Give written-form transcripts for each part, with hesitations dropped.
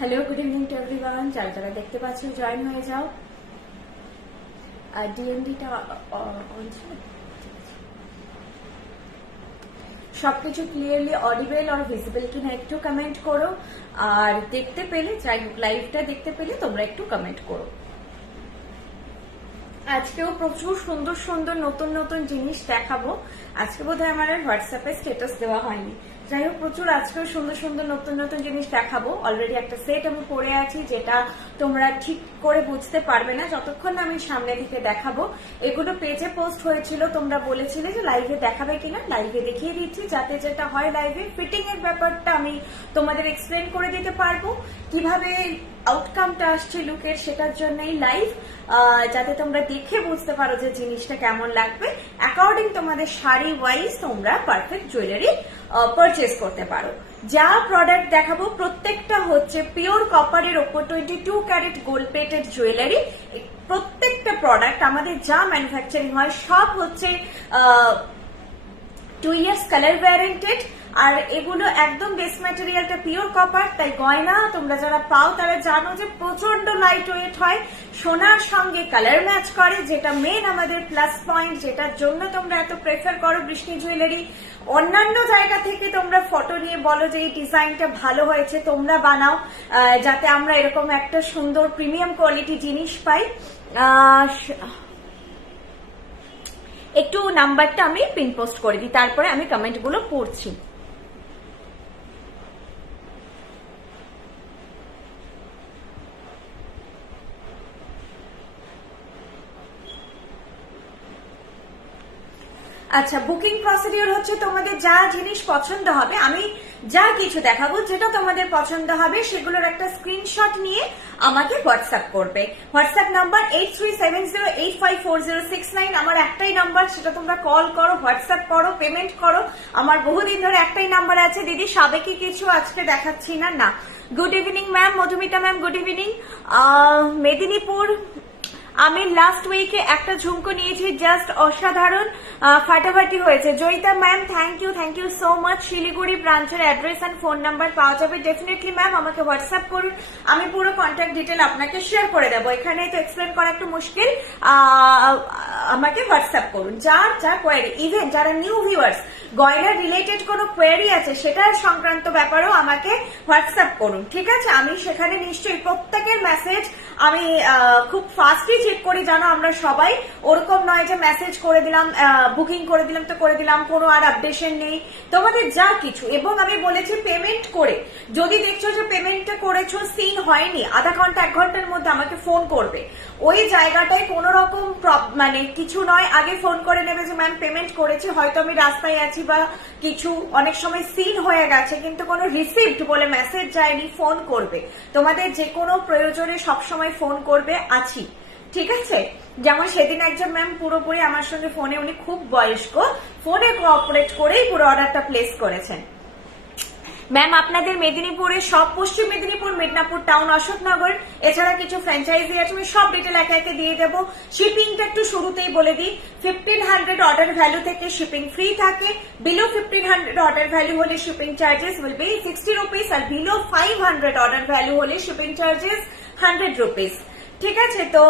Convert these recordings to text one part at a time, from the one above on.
Hello, good evening to everyone. যারা যারা দেখতে পাচ্ছ জয়েন হয়ে যাও। আর ডিএনডিটা অন ছিল, সবকিছু ক্লিয়ারলি অডিবল আর ভিজিবল কিনা একটু কমেন্ট করো। আর দেখতে পেলে, যাই হোক লাইভটা দেখতে পেলে তোমরা একটু কমেন্ট করো। আজকেও প্রচুর সুন্দর সুন্দর নতুন নতুন জিনিস দেখাবো। আজকে বোধহয় আমার হোয়াটসঅ্যাপে স্ট্যাটাস দেওয়া হয়নি। যাই হোক প্রচুর আজকেও সুন্দর সুন্দর নতুন নতুন জিনিস দেখাবো। অলরেডি একটা সেট আমি পরে আছি, যেটা তোমরা ঠিক করে বুঝতে পারবে না যতক্ষণ না আমি সামনে থেকে দেখাবো। এগুলো পেজে পোস্ট হয়েছিল, তোমরা বলেছিলে যে লাইভে দেখাবে কিনা। লাইভে দেখিয়ে দিচ্ছি, যাতে যেটা হয় লাইভে ফিটিং এর ব্যাপারটা আমি তোমাদের এক্সপ্লেন করে দিতে পারবো, কিভাবে আউটকামটা আসছে লুকের, সেটার জন্যই লাইভ, যাতে তোমরা দেখে বুঝতে পারো যে জিনিসটা কেমন লাগবে। অ্যাকর্ডিং তোমাদের শাড়ি ওয়াইজ তোমরা পারফেক্ট জুয়েলারি পারচেস করতে পারো। যা প্রোডাক্ট দেখাবো প্রত্যেকটা হচ্ছে পিওর কপারের ওপর 22 ক্যারেট গোল্ড প্লেটেড জুয়েলারি। প্রত্যেকটা প্রোডাক্ট আমাদের যা ম্যানুফ্যাকচারিং হয় সব হচ্ছে 2 years কালার ওয়ারেন্টেড। আর এগুলো একদম বেস ম্যাটেরিয়ালটা পিওর কপার, তাই গয়না তোমরা যারা পাও তারা জানো যে প্রচন্ড লাইট ওয়েট হয়, সোনার সঙ্গে কালার ম্যাচ করে, যেটা মেন আমাদের প্লাস পয়েন্ট, যেটার জন্য তোমরা এত প্রেফার করো বৃষ্টি জুয়েলারি। অন্যান্য জায়গা থেকে তোমরা ফটো নিয়ে বলো যে এই ডিজাইনটা ভালো হয়েছে, তোমরা বানাও, যাতে আমরা এরকম একটা সুন্দর প্রিমিয়াম কোয়ালিটি জিনিস পাই। একটু নাম্বারটা আমি পিন পোস্ট করে দিই, তারপরে আমি কমেন্টগুলো পড়ছি। আচ্ছা, বুকিং প্রসিডিওর হচ্ছে তোমাদের যা জিনিস পছন্দ হবে, আমি যা কিছু দেখাবো যেটা তোমাদের পছন্দ হবে সেগুলোর একটা স্ক্রিনশট নিয়ে আমাকে হোয়াটসঅ্যাপ করবে। WhatsApp number 8370854069। আমার একটাই নাম্বার, সেটা তোমরা কল করো, হোয়াটসঅ্যাপ করো, পেমেন্ট করো। আমার বহুদিন ধরে একটাই নাম্বার আছে। দিদি সাবেকি কিছু আজকে দেখাচ্ছি না। না, good evening ma'am, Madhumita ma'am good evening. Medinipur আমি লাস্ট উইকে একটা ঝুমকো নিয়েছি, জাস্ট অসাধারণ, ফাটাফাটি হয়েছে। Joyita ma'am thank you so much. Siliguri ব্রাঞ্চের অ্যাড্রেস অ্যান্ড ফোন নাম্বার পাওয়া যাবে। ডেফিনেটলি ম্যাম আমাকে হোয়াটসঅ্যাপ করুন, আমি পুরো কন্ট্যাক্ট ডিটেল আপনাকে শেয়ার করে দেবো। এখানে তো এক্সপ্লেন করা একটু মুশকিল, আমাকে হোয়াটসঅ্যাপ করুন যার যা কোয়ারি। ইভেন যারা নিউ ভিউয়ার্স, গয়নার রিলেটেড কোনো কোয়ারি আছে সেটার সংক্রান্ত ব্যাপারেও আমাকে হোয়াটসঅ্যাপ করুন, ঠিক আছে? আমি সেখানে নিশ্চয়ই প্রত্যেকের মেসেজ আমি খুব ফাস্টলি চেক করি, জানো আমরা সবাই। ওরকম নয় যে মেসেজ করে দিলাম, বুকিং করে দিলাম তো করে দিলাম, কোনো আর আপডেশন নেই। তোমাদের যা কিছু, এবং আমি বলেছি পেমেন্ট করে, যদি দেখছো যে পেমেন্টটা করেছো সিন হয়নি, আধা ঘন্টা 1 ঘন্টার মধ্যে আমাকে ফোন করবে। ওই জায়গাটায় কোনো রকম মানে কিছু নয়, আগে ফোন করে নেবে যে ম্যাম পেমেন্ট করেছি, হয়তো আমি রাস্তায় আছি বা কিছু, অনেক সময় সিন হয়ে গেছে কিন্তু কোনো রিসিভড বলে মেসেজ যায়নি, ফোন করবে। তোমাদের যে কোনো প্রয়োজনে সবসময় ফোন করবে, আছি, ঠিক আছে? যেমন সেদিন একজন ম্যাম পুরোপুরি আমার সঙ্গে ফোনে, উনি খুব বয়স্ক, ফোনে কোঅপারেট করেই পুরো অর্ডারটা প্লেস করেছেন। ম্যাম আপনাদের মেদিনীপুরে সব, পশ্চিম মেদিনীপুর, মিদনাপুর টাউন, অশোকনগর, এছাড়া কিছু ফ্র্যাঞ্চাইজি আছে, আমি সব ডিটেল একে একে দিয়ে দেবো। শিপিংটা একটু শুরুতেই বলে দিই, 1500 অর্ডার ভ্যালু থেকে শিপিং ফ্রি থাকে। বিলো 1500 অর্ডার ভ্যালু হলে shipping charges will be 60 rupees, আর বিলো 500 অর্ডার ভ্যালু হলে শিপিং চার্জেস 100 রুপিস, ঠিক আছে? তো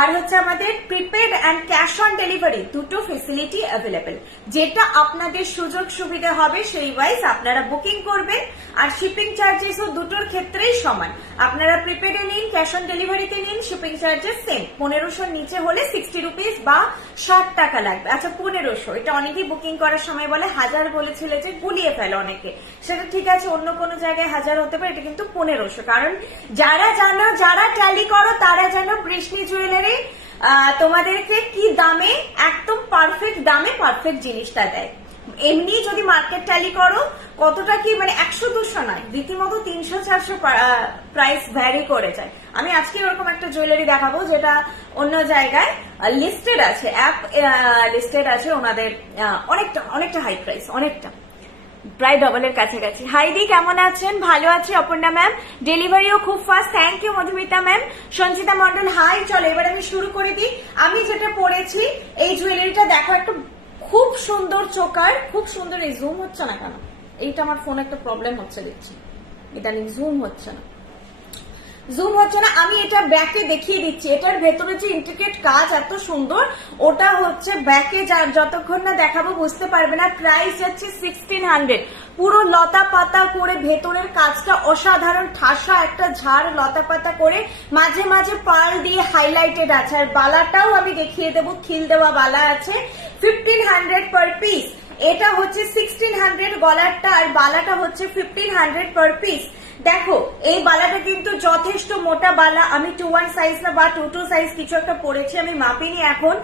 আর হচ্ছে আমাদের prepaid and cash on delivery দুটো ফেসিলিটি অ্যাভেলেবেল, যেটা আপনাদের সুযোগ সুবিধা হবে সেই ওয়াইজ আপনারা বুকিং করবেন। আর শিপিং চার্জেসও দুটোর ক্ষেত্রেই সমান, আপনারা প্রিপেডে নিন, ক্যাশ অন ডেলিভারিতে নিন, শিপিং চার্জেস সেম। 1500 নিচে হলে 60 রুপিস বা 60 টাকা লাগবে। আচ্ছা 1500, এটা অনেকেই বুকিং করার সময় বলে 1000 বলেছিল, যে গুলিয়ে ফেলে অনেকে, সেটা ঠিক আছে, অন্য কোনো জায়গায় 1000 হতে পারে, এটা কিন্তু 1500। কারণ যারা জানো, যারা ট্যালি করো তারা জানো বৃষ্টি জুয়েলারি তোমাদেরকে কি দামে, একদম পারফেক্ট দামে পারফেক্ট জিনিসটা দেয়। এমনি যদি মার্কেট ট্যালি করো কতটা কি, মানে 100-200 নয়, রীতিমতো 300-400 প্রাইস ভ্যারি করে যায়। আমি আজকে ওরকম একটা জুয়েলারি দেখাবো যেটা অন্য জায়গায় লিস্টেড আছে, অ্যাপ লিস্টেড আছে, ওনাদের অনেকটা হাই প্রাইস, অনেকটা প্রায় ডবলের কাছাকাছি। হাইদি কেমন আছেন? ভালো আছি অপর্ণা ম্যাম, ডেলিভারিও খুব fast, thank you Madhumita ma'am. Sanchita Mondal hi. চলো এবার আমি শুরু করে দিই। আমি যেটা পরেছি এই জুয়েলারিটা দেখো, একটা খুব সুন্দর চোকার, খুব সুন্দর। এই জুম হচ্ছে না কেন? এইটা আমার ফোনে একটা প্রবলেম হচ্ছে দেখছি, ইদানিং জুম হচ্ছে না। জুম হচ্ছে না, আমি এটা ব্যাকে দেখিয়ে দিচ্ছি। এটার ভেতরে যে ইন্ট্রিকেট কাজ এত সুন্দর, ওটা হচ্ছে ব্যাকে যতক্ষণ না দেখাবো বুঝতে পারবে না। প্রাইস যাচ্ছে 1600, পুরো লতা পাতা করে ভেতরের কাজটা অসাধারণ, ঠাসা একটা ঝাড় লতা পাতা করে, মাঝে মাঝে পার্ল দিয়ে হাইলাইটেড আছে। আর বালাটাও আমি দেখিয়ে দেবো, খিল দেওয়া বালা আছে। 1500 পার পিস। এটা হচ্ছে 1600 গলারটা, আর বালাটা হচ্ছে 1500 পার পিস। দেখো এই বালাটা কিন্তু যথেষ্ট মোটা বালা। আমি 21 সাইজ না বা 22 সাইজ কিছু একটা পরেছি, আমি মাপিনি এখন।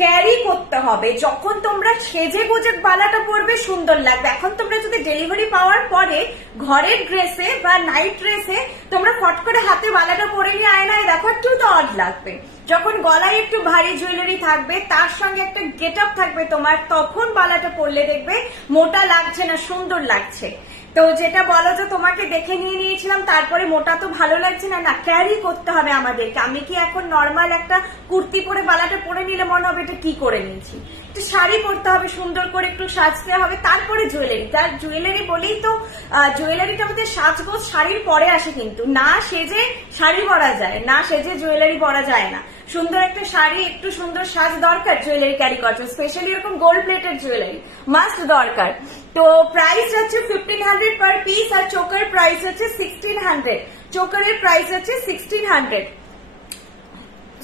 ক্যারি করতে হবে যখন তোমরা সেজে গুজে বালাটা পরবে, সুন্দর লাগবে। এখন তোমরা যদি ডেলিভারি পাওয়ার পরে ঘরের ড্রেসে বা নাইট ড্রেসে তোমরা ফট করে হাতে বালাটা পরে নিয়ে আয়নায় দেখো, একটু তো অড লাগবে। যখন গলায় একটু ভারী জুয়েলারি থাকবে, তার সঙ্গে একটা গেট আপ থাকবে তোমার, তখন বালাটা পরলে দেখবে মোটা লাগছে না, সুন্দর লাগছে। তো যেটা বলো যে তোমাকে দেখে নিয়ে নিয়েছিলাম তারপরে মোটা তো ভালো লাগছে না, না ক্যারি করতে হবে আমাদেরকে। আমি কি এখন নর্মাল একটা কুর্তি পরে বালাটা পরে নিলে মনে হবে এটা কি করে নিয়েছি? একটু শাড়ি পরতে হবে, সুন্দর করে একটু সাজতে হবে, তারপরে জুয়েলারি। তার জুয়েলারি বলেই তো জুয়েলারিটা আমাদের সাজগোজ শাড়ির পরে আসে, কিন্তু না সেজে শাড়ি পরা যায় না, সেজে জুয়েলারি পরা যায় না। সুন্দর একটা শাড়ি, একটু সুন্দর সাজ দরকার জুয়েলারি ক্যারি করছো, স্পেশালি এরকম গোল্ড প্লেটেড জুয়েলারি মাস্ট দরকার। তো প্রাইস হচ্ছে 1500 পার পিস, আর চোকার প্রাইস হচ্ছে 1600। চোকারের প্রাইস হচ্ছে 1600।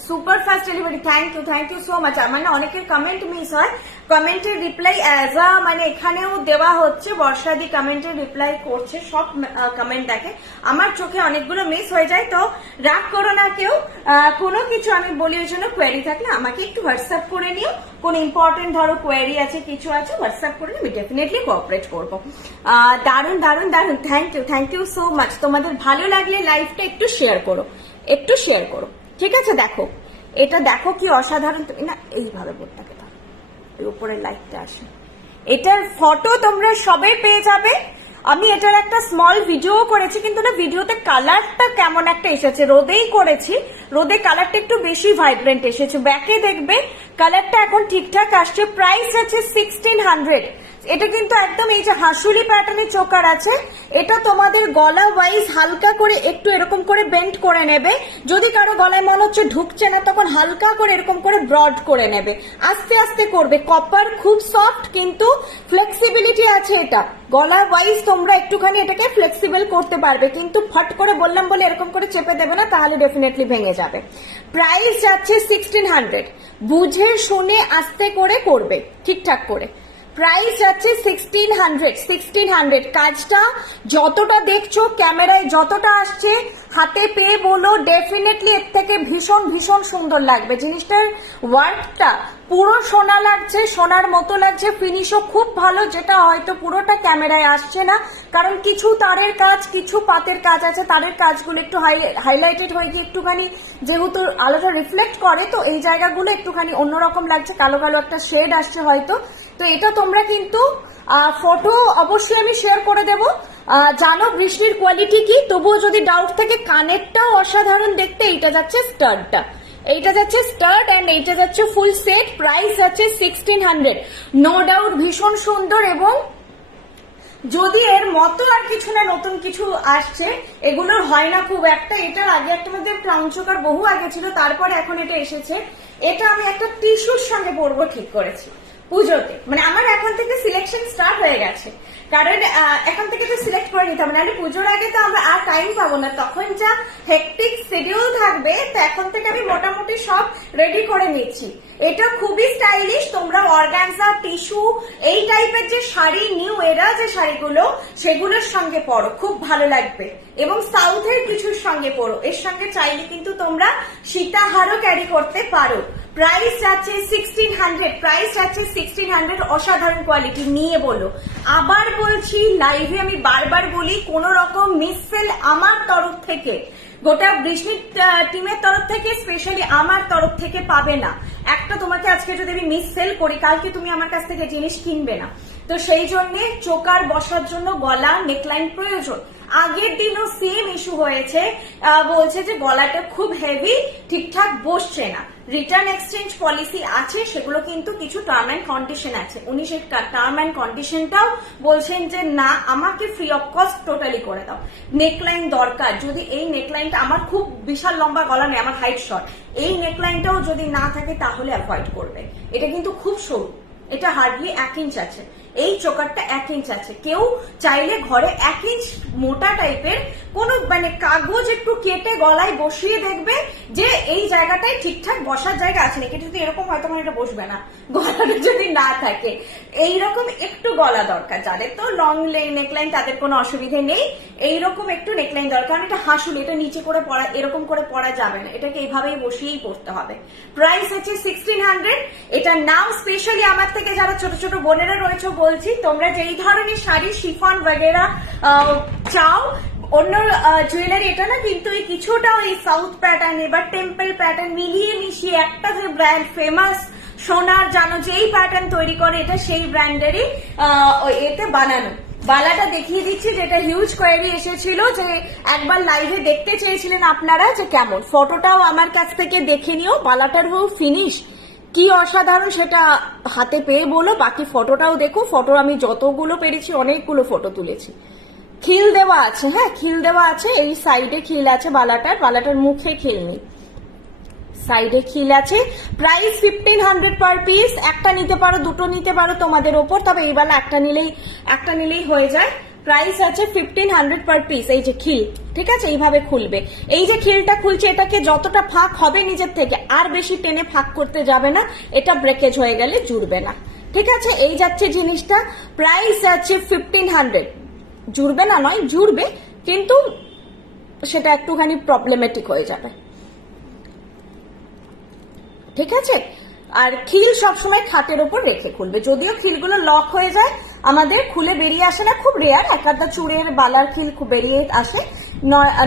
Super fast delivery, thank you so much. মানে অনেকের কমেন্ট মিস হয়, কমেন্টের রিপ্লাই অ্যাজ আ মানে এখানেও দেওয়া হচ্ছে, বর্ষাদি কমেন্টের রিপ্লাই করছে, সব কমেন্ট দেখে, আমার চোখে অনেকগুলো মিস হয়ে যায়। তো রাগ করো না কেউ, কোনো কিছু আমি বলি ওই জন্য কোয়েরি থাকলে আমাকে একটু হোয়াটসঅ্যাপ করে নিও। কোন ইম্পর্টেন্ট ধরো কোয়েরি আছে, কিছু আছে, হোয়াটসঅ্যাপ করে আমি ডেফিনেটলি কোঅপারেট করবো। দারুন দারুন দারুন, থ্যাংক ইউ সো মাচ। তোমাদের ভালো লাগলে লাইভটা একটু শেয়ার করো, ঠিক আছে? দেখো এটা, দেখো কি অসাধারণ। তুমি না এইভাবে বোর্ডটাকে ধরো, এর উপরে লাইটটা আসে, এটার ফটো তোমরা সবাই পেয়ে যাবে। আমি এটার একটা স্মল ভিডিও করেছি, কিন্তু না ভিডিওতে কালারটা কেমন একটা এসেছে, রোদেই করেছি, রোদে কালারটা একটু বেশি ভাইব্রেন্ট এসেছে। ব্যাকে দেখবে কালারটা এখন ঠিকঠাক আসছে। প্রাইস আছে 1600। এটা কিন্তু একদম এই যে হাসুলি প্যাটার্নের চোকার আছে, এটা তোমাদের গলা ওয়াইজ হালকা করে একটু এরকম করে বেন্ড করে নেবে। যদি কারো গলায় মনে হচ্ছে ঢুকছে না, তখন হালকা করে এরকম করে ব্রড করে নেবে, আস্তে আস্তে করবে। কপার খুব সফট, কিন্তু ফ্লেক্সিবিলিটি আছে। এটা গলা ওয়াইজ তোমরা একটুখানি এটাকে ফ্লেক্সিবল করতে পারবে, কিন্তু ফট করে বললাম বলে এরকম করে চেপে দেবে না, তাহলে ডেফিনেটলি ভেঙে যাবে। প্রাইস যাচ্ছে 1600। বুঝে শুনে আস্তে করে করবে, ঠিকঠাক করে। প্রাইস যাচ্ছে 1600। কাজটা যতটা দেখছো ক্যামেরায়, যতটা আসছে হাতে পেয়ে বলো, ডেফিনেটলি এর থেকে ভীষণ ভীষণ সুন্দর লাগবে। জিনিসটার ওয়ার্কটা পুরো সোনা লাগছে, সোনার মতো লাগছে, ফিনিশও খুব ভালো, যেটা হয়তো পুরোটা ক্যামেরায় আসছে না, কারণ কিছু তারের কাজ, কিছু পাতের কাজ আছে, তারের কাজগুলো একটু হাইলাইটেড হয়ে গিয়ে একটুখানি যেহেতু আলোটা রিফ্লেক্ট করে, তো এই জায়গাগুলো একটুখানি অন্যরকম লাগছে, কালো কালো একটা শেড আসছে হয়তো। তো এটা তোমরা কিন্তু ফটো অবশ্যই আমি শেয়ার করে দেবো। জানো বৃষ্টির কোয়ালিটি কি, তবুও যদি ডাউট থাকে, কানেরটাও অসাধারণ দেখতে। এইটা যাচ্ছে স্টার্টটা, এইটা যাচ্ছে স্টার্ট, এন্ড এইটা যাচ্ছে ফুল সেট। প্রাইস আছে 1600। নো ডাউট ভীষণ সুন্দর, এবং যদি এর মতো আর কিছু না নতুন কিছু আসছে, এগুলোর হয় না খুব একটা। এটার আগে একটা মধ্যে ক্রাউন চোকার বহু আগে ছিল, তারপরে এখন এটা এসেছে। এটা আমি একটা টিস্যুর সঙ্গে পরবো ঠিক করেছি পুজোতে। মানে আমার এখন থেকে সিলেকশন স্টার্ট হয়ে গেছে, কারণ এখন থেকে তো সিলেক্ট করে নিতে হবে, নাহলে পুজোর আগে তো আমরা আর টাইম পাবো না, তখন যা হেকটিক শিডিউল থাকবে। তো এখন থেকে আমি মোটামুটি সব রেডি করে নিচ্ছি। এটা খুবই স্টাইলিশ, তোমরা অর্গানজা, টিস্যু, এই টাইপের যে শাড়ি, নিউ এরা যে শাড়িগুলো, সেগুলোর সঙ্গে পরো, খুব ভালো লাগবে। এবং সাউথের কিছুর সঙ্গে পরো, এর সঙ্গে চাইলে কিন্তু তোমরা সীতাহারও ক্যারি করতে পারো। প্রাইস আছে 1600। প্রাইস আছে 1600। অসাধারণ কোয়ালিটি, নিয়ে বলো। আবার বলছি, লাইভে আমি বারবার বলি, কোন রকম মিসসেল আমার তরফ থেকে, গোটা বৃষ্টির টিমের তরফ থেকে, স্পেশালি আমার তরফ থেকে পাবে না। একটা তোমাকে আজকে যদি আমি মিস সেল করি, কালকে তুমি আমার কাছ থেকে জিনিস কিনবে না। তো সেই জন্য চোকার বসার জন্য গলা নেকলাইন প্রয়োজন। আগের দিনও সেম ইস্যু হয়েছে, বলছে যে গলাটা খুব হেভি, ঠিকঠাক বসছে না। রিটার্ন এক্সচেঞ্জ পলিসি আছে, সেগুলো কিন্তু কিছু টার্ম অ্যান্ড কন্ডিশন আছে। উনি সেই টার্ম অ্যান্ড কন্ডিশনটাও বলছেন যে না, আমাকে ফ্রি অফ কস্ট টোটালি করে দাও। নেকলাইন দরকার, যদি এই নেকলাইন নেকলাইনটা, আমার খুব বিশাল লম্বা গলা নেই, আমার হাইট শর্ট, এই নেকলাইনটাও যদি না থাকে তাহলে অ্যাভয়েড করবে। এটা কিন্তু খুব সরু, এটা হার্ডলি 1 ইঞ্চ আছে, এই চোকারটা 1 ইঞ্চ আছে। কেউ চাইলে ঘরে 1 ইঞ্চ মোটা টাইপের কোনো মানে কাগজ একটু কেটে গলায় বসিয়ে দেখবে যে এই জায়গাটায় ঠিকঠাক বসার জায়গা আছে নাকি। এটা যদি এরকম হয় তখন এটা বসবে না, গলাটা যদি না থাকে। এইরকম একটু গলা দরকার, যাদের তো লং নেকলাইন তাদের কোনো অসুবিধে নেই, এইরকম একটু নেকলাইন দরকার। কারণ এটা হাসুল, এটা নিচে করে পরা, এরকম করে পরা যাবে না, এটাকে এইভাবেই বসিয়েই পড়তে হবে। প্রাইস হচ্ছে 1600। এটার নাম স্পেশালি আমার থেকে যারা ছোট ছোট বোনেরা রয়েছে বলছি, তোমরা যেই ধরনের শাড়ি শিফন বগেরা চাও, অন্য জুয়েলারি এটা না, কিন্তু এই কিছুটা ওই সাউথ প্যাটার্ন বা টেম্পল প্যাটার্ন মিলিয়ে মিশিয়ে একটা যে ব্র্যান্ড ফেমাস সোনার জানো যেই প্যাটার্ন তৈরি করে, এটা সেই ব্র্যান্ডেরই এতে বানানো। বালাটা দেখিয়ে দিচ্ছি, যেটা হিউজ কোয়েরি এসেছিল যে একবার লাইভে দেখতে চেয়েছিলেন আপনারা যে কেমন, ফটোটাও আমার কাছ থেকে দেখে নিও। বালাটার ফিনিশ কি অসাধারণ সেটা হাতে পেয়ে বলো, বাকি ফটোটাও দেখো। ফটো আমি যতগুলো পেরেছি অনেকগুলো ফটো তুলেছি। খিল দেওয়া আছে, হ্যাঁ খিল দেওয়া আছে, এই সাইডে খিল আছে বালাটার মুখে খিল নেই, সাইডে খিল আছে। Price 1500 per piece. একটা নিতে পারো, দুটো নিতে পারো, তোমাদের ওপর, তবে এই বেলা একটা নিলেই হয়ে যায়। প্রাইস আছে 1500 পার পিস। এই যে খিল, ঠিক আছে, এইভাবে খুলবে। এই যে খিলটা খুলছে, এটাকে যতটা ফাঁক হবে নিজের থেকে আর বেশি টেনে ফাঁক করতে যাবে না, এটা ব্রেকেজ হয়ে গেলে জুড়বে না, ঠিক আছে। এই যাচ্ছে জিনিসটা। প্রাইস আছে 1500। জুড়বে না নয়, জুড়বে, কিন্তু সেটা একটুখানি প্রবলেমেটিক হয়ে যাবে, ঠিক আছে। আর খিল সবসময় খাটের উপর রেখে খুলবে, যদিও খিলগুলো লক হয়ে যায়, আমাদের খুলে বেরিয়ে আসে না, খুব রেয়ার, এক আধটা চুড়ের বালার খিল খুব বেরিয়ে আসে,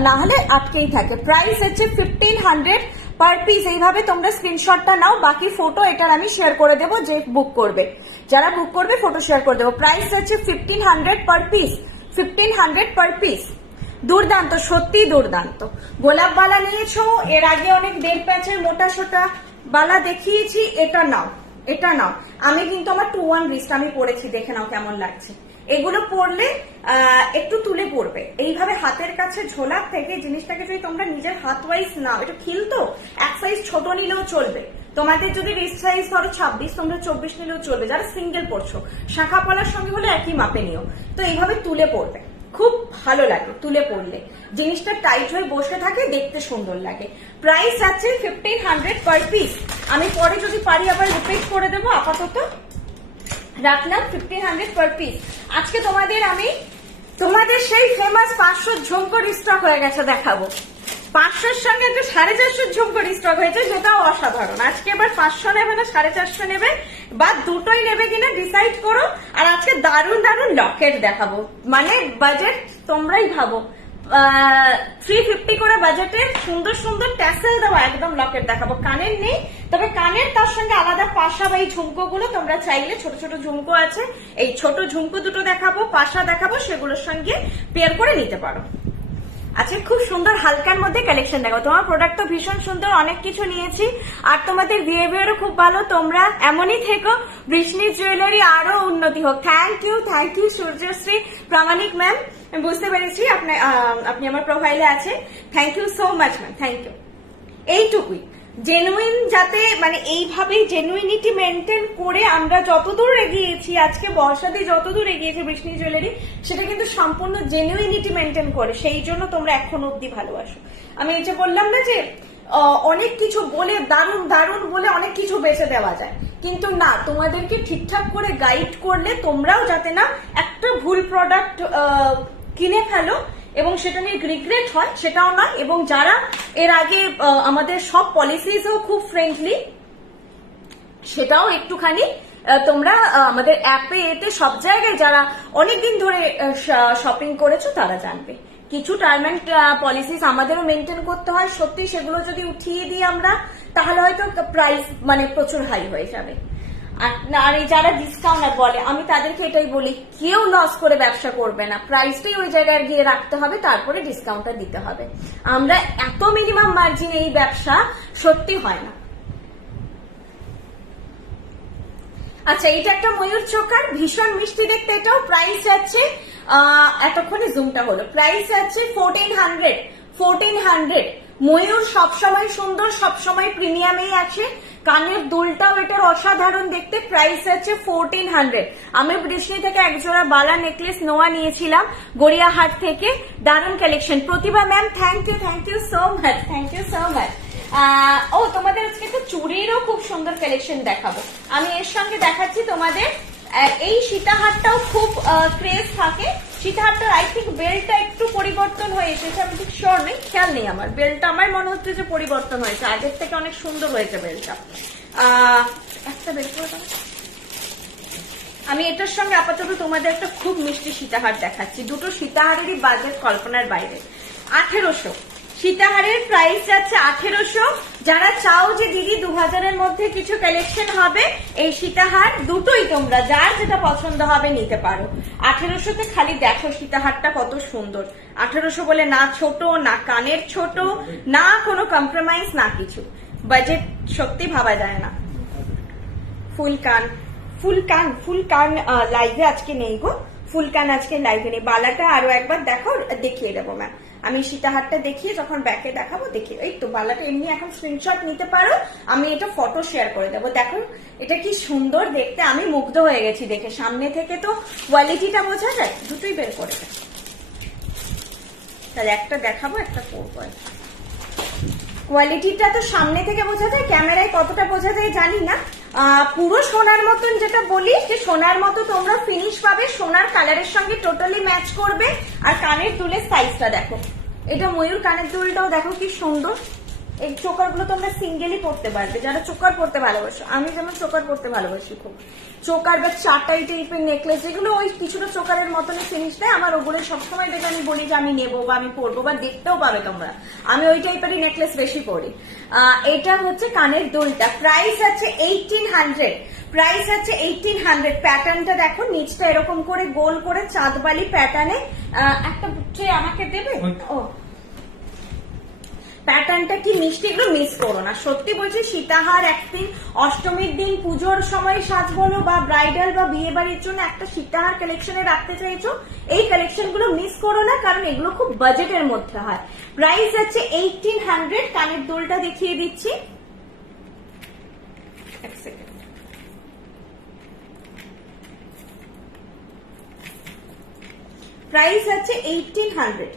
না হলে আটকেই থাকে। প্রাইস হচ্ছে 1500 পার পিস। এইভাবে তোমরা স্ক্রিনশটটা নাও, বাকি ফটো এটার আমি শেয়ার করে দেবো, যে বুক করবে, যারা বুক করবে ফটো শেয়ার করে দেবো। প্রাইস হচ্ছে 1500 পার পিস, 1500 পার পিস। দুর্দান্ত, সত্যি দুর্দান্ত। গোলাপ বালা নিয়েছো, এর আগে অনেক 1.5 প্যাচের মোটা সোটা বালা দেখিয়েছি, এটা নাও, এটা নাও। আমি কিন্তু আমার 2-1 রিস্ট আমি পরেছি, দেখে নাও কেমন লাগছে। এগুলো পরলে একটু তুলে পড়বে, এইভাবে হাতের কাছে ঝোলার থেকে জিনিসটাকে যদি তোমরা নিজের হাত ওয়াইজ নাও, এটা খিল তো এক সাইজ ছোট নিলেও চলবে। তোমাদের যদি রিস্ট সাইজ ধরো 26, তোমরা 24 নিলেও চলবে, যারা সিঙ্গেল পড়ছো। শাখা পলার সঙ্গে হলে একই মাপে নিও। তো এইভাবে তুলে পড়বে, খুব ভালো লাগে তুলে পড়লে, জিনিসটা টাইট হয়ে বসে থাকে, দেখতে সুন্দর লাগে। প্রাইস আছে 1500 পার পিস। আমি পরে যদি পারি আবার রিপিট করে দেবো, আপাতত রাখলাম 1500 পার পিস। আজকে তোমাদের সেই ফেমাস 500 ঝুমকো রিস্টক হয়ে গেছে, দেখাবো। 500-র সঙ্গে একটা 450 ঝুমকো রিস্টক হয়েছে, যেটাও অসাধারণ। আজকে এবার 500 নেবে না 450 নেবে, বা দুটোই নেবে কিনা ডিসাইড করো। আর আজকে দারুণ দারুণ লকেট দেখাবো, মানে বাজেট তোমরাই ভাবো, 350 করে বাজেটে সুন্দর সুন্দর ট্যাসেল দেওয়া একদম লকেট দেখাবো। কানের নেই, তবে কানের তার সঙ্গে আলাদা পাশা বা এই ঝুমকো গুলো তোমরা চাইলে, ছোট ছোট ঝুমকো আছে, এই ছোট ঝুমকো দুটো দেখাবো, পাশা দেখাবো, সেগুলোর সঙ্গে পেয়ার করে নিতে পারো। আচ্ছা, খুব সুন্দর হালকার মধ্যে কালেকশন দেখো। তোমার প্রোডাক্ট তো ভীষণ সুন্দর, অনেক কিছু নিয়েছি, আর তোমাদের বিহেভিয়ারও খুব ভালো। তোমরা এমনই থেকো, বৃষ্ণি জুয়েলারি আরো উন্নতি হোক। Thank you Suryashree Pramanik ma'am, বুঝতে পেরেছি আপনি আমার প্রোফাইলে আছে। Thank you so much ma'am, thank you. এইটুকুই, জেনুইন, যাতে মানে এইভাবেই জেনুইনিটি মেনটেন করে আমরা যতদূর এগিয়েছি, আজকে বর্ষাতে যতদূর এগিয়েছে বৃষ্ণি জুয়েলারি, সেটা কিন্তু সম্পূর্ণ জেনুইনিটি মেনটেন করে, সেই জন্য তোমরা এখন অব্দি ভালোবাসো। আমি এই যে বললাম না যে অনেক কিছু বলে দারুণ দারুণ বলে অনেক কিছু বেছে দেওয়া যায়, কিন্তু না, তোমাদেরকে ঠিকঠাক করে গাইড করলে তোমরাও যাতে না একটা ভুল প্রোডাক্ট কিনে ফেলো এবং সেটা নিয়ে রিগ্রেট হয়, সেটাও না। এবং যারা এর আগে আমাদের সব পলিসিসও খুব ফ্রেন্ডলি, সেটাও একটুখানি তোমরা আমাদের অ্যাপে এতে সব জায়গায় যারা অনেকদিন ধরে শপিং করেছো তারা জানবে। কিছু টার্ম অ্যান্ড পলিসিস আমাদেরও মেনটেন করতে হয়, সত্যি সেগুলো যদি উঠিয়ে দিই আমরা, তাহলে হয়তো প্রাইস মানে প্রচুর হাই হয়ে যাবে। আর এই যারা ডিসকাউন্টার বলে, আমি তাদেরকে এটাই বলি, কেউ লস করে ব্যবসা করবে না, প্রাইসটাই ওই জায়গায় গিয়ে রাখতে হবে, তারপরে ডিসকাউন্টটা দিতে হবে। আমরা এত মিনিমাম মার্জিন এই ব্যবসা সত্যি হয় না। আচ্ছা, এটা একটা ময়ূর চোকার, ভীষণ মিষ্টি দেখতে, এটাও প্রাইস যাচ্ছে, এতক্ষণে জুমটা হলো, প্রাইস যাচ্ছে 1400 1400। ময়ূর সবসময় সুন্দর, সবসময় প্রিমিয়ামেই আছে। কানের দুলটাও এটার অসাধারণ দেখতে। প্রাইস আছে 1400। আমি বৃষ্টি থেকে একজোড়া বালা নেকলেস নোয়া নিয়েছিলাম গড়িয়াহাট থেকে। দারুণ collection. Pratibha ma'am thank you so much, thank you so much. ও তোমাদের আজকে তো চুড়িরও খুব সুন্দর কালেকশন দেখাবো। আমি এর সঙ্গে দেখাচ্ছি তোমাদের এই সীতাহারটাও খুব ক্রেজ থাকে। সীতাহারটার আই থিঙ্ক বেল্টটা একটু পরিবর্তন হয়ে এসেছে, আমি ঠিক শিওর নেই, খেয়াল নেই আমার। বেল্টটা আমার মনে হচ্ছে যে পরিবর্তন হয়েছে, আগের থেকে অনেক সুন্দর হয়েছে বেল্টটা। একটা বের করে দাও। আমি এটার সঙ্গে আপাতত তোমাদের একটা খুব মিষ্টি সীতাহার দেখাচ্ছি। দুটো সীতাহারেরই বাজেট কল্পনার বাইরে। 1800 সীতাহারের প্রাইস যাচ্ছে 1800। যারা চাও যে দিদি 2000-এর মধ্যে কিছু কালেকশন হবে, এই সীতাহার দুটোই তোমরা যার যেটা পছন্দ হবে নিতে পারো। 1800-তে খালি দেখো সীতাহারটা কত সুন্দর। 1800 বলে না ছোট, না কানের ছোট, না কোনো কম্প্রোমাইজ, না কিছু। বাজেট সত্যি ভাবা যায় না। ফুল কান লাইভে আজকে নেই গো, ফুল কান আজকে লাইভে নেই। বালাটা আরো একবার দেখো, দেখিয়ে দেবো ম্যাম। আমি সীতাহারটা দেখিয়ে যখন ব্যাকে দেখাবো দেখিয়ে। এই তো বালাটা এমনি এখন স্ক্রিনশট নিতে পারো, আমি এটা ফটো শেয়ার করে দেবো। দেখো এটা কি সুন্দর দেখতে, আমি মুগ্ধ হয়ে গেছি দেখে। সামনে থেকে তো কোয়ালিটিটা বোঝা যায়। দুটোই বের করে দেয়। তাহলে একটা দেখাবো, একটা করবো। কোয়ালিটিটা তো সামনে থেকে বোঝা যায়, ক্যামেরায় কতটা বোঝা যায় জানি না। পুরো সোনার মতন যেটা বলি, যে সোনার মতো তোমরা ফিনিশ পাবে, সোনার কালারের সঙ্গে টোটালি ম্যাচ করবে। আর কানের দুলের সাইজটা দেখো, এটা ময়ূর কানের দুলটাও দেখো কি সুন্দর। এই চোকার গুলো তোমরা সিঙ্গেলই পড়তে পারবে, যারা চোকার পড়তে ভালোবাসো। আমি যেমন চোকার পড়তে ভালোবাসি খুব। চোকার বা চাটাই টাইপের নেকলেস যেগুলো ওই কিছুটা চোকারের মতনই ফিনিশ দেয়, আমার ওগুলো সবসময় দেখে আমি বলি যে আমি নেবো বা আমি পরবো বা দেখতেও পাবে তোমরা। আমি ওই টাইপেরই নেকলেস বেশি পরি। এটা হচ্ছে কানের দুলটা। প্রাইস আছে 1800। প্রাইস আছে 1800। প্যাটার্নটা দেখো, নিচটা এরকম করে গোল করে চাঁদবালি প্যাটার্নে। একটা ট্রে আমাকে দেবে? ও প্যাটার্নটা কি মিষ্টি, এগুলো মিস করো না। সত্যি বলছি, সীতাহার একদিন অষ্টমীর দিন পুজোর সময় সাজ বলো বা ব্রাইডাল বা বিয়ে বাড়ির জন্য একটা সীতাহার কালেকশনে রাখতে চাইছো, এই কালেকশন গুলো মিস করো না, কারণ এগুলো খুব বাজেটের মধ্যে হয়। প্রাইস আছে 1800। কানের দুলটা দেখিয়ে দিচ্ছি, এক সেকেন্ড। প্রাইস আছে 1800।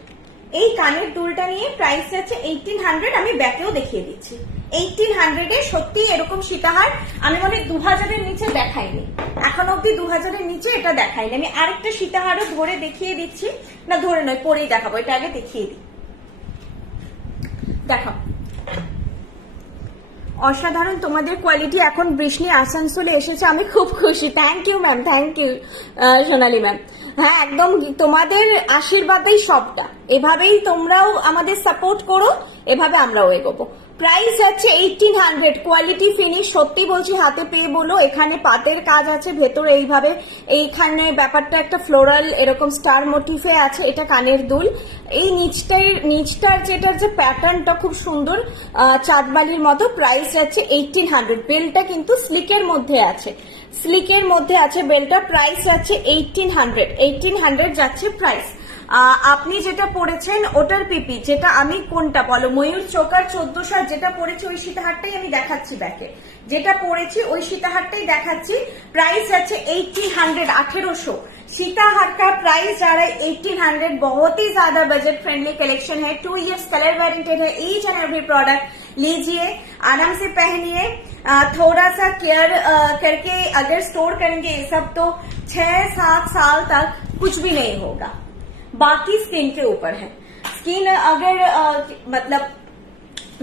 এই কানের দুলটা নিয়ে প্রাইস আছে 1800। আমি ব্যাকেও দেখিয়ে দিচ্ছি। 1800-এ সত্যি এরকম সীতাহার আমি মনে 2000-এর নিচে দেখাইনি, এখন অব্দি 2000-এর নিচে এটা দেখাইনি। আমি আরেকটা সীতাহারও ধরে দেখিয়ে দিচ্ছি, না ধরে নয় পরেই দেখাবো, এটা আগে দেখিয়ে দিই। দেখো অসাধারণ তোমাদের কোয়ালিটি। এখন বৃষ্টি আসানসোলে এসেছে, আমি খুব খুশি। Thank you ma'am, thank you Sonali ma'am. হ্যাঁ একদম, তোমাদের আশীর্বাদেই সবটা। এভাবেই তোমরাও আমাদের সাপোর্ট করো, এভাবে আমরাও এগোবো। প্রাইস আছে 1800। কোয়ালিটি ফিনিশ সত্যি বলছি, হাতে পেয়ে বলো। এখানে পাতের কাজ আছে ভেতরে, এইভাবে এইখানে ব্যাপারটা একটা ফ্লোরাল এরকম স্টার মোটিফে আছে। এটা কানের দুল। এই নিচটার যেটার যে প্যাটার্নটা খুব সুন্দর চাঁদবালির মতো। প্রাইস আছে 1800। বেলটা কিন্তু স্লিকের মধ্যে আছে, স্লিকের মধ্যে আছে বেলটা। প্রাইস আছে 1800। 1800 যাচ্ছে প্রাইস। আপনি যেটা পড়েছেন ওটার পিপি, যেটা আমি কোনটা বলো, ময়ূর চোকার 1400 যেটা পড়েছি ওই সীতাহারটাই আমি দেখাচ্ছি ব্যাকে। যেটা পড়েছি ওই সীতাহারটাই দেখাচ্ছি। প্রাইস আছে 1800। 1800 सीताहार का प्राइस जा रहा है 1800। बहुत ही ज्यादा बजट फ्रेंडली कलेक्शन है। 2 years कलर वारंटेड है। ईच एंड एवरी प्रोडक्ट लीजिए, आराम से पहनिए। थोड़ा सा केयर करके अगर स्टोर करेंगे ये सब तो 6-7 साल तक कुछ भी नहीं होगा। बाकी स्किन के ऊपर है। स्किन अगर मतलब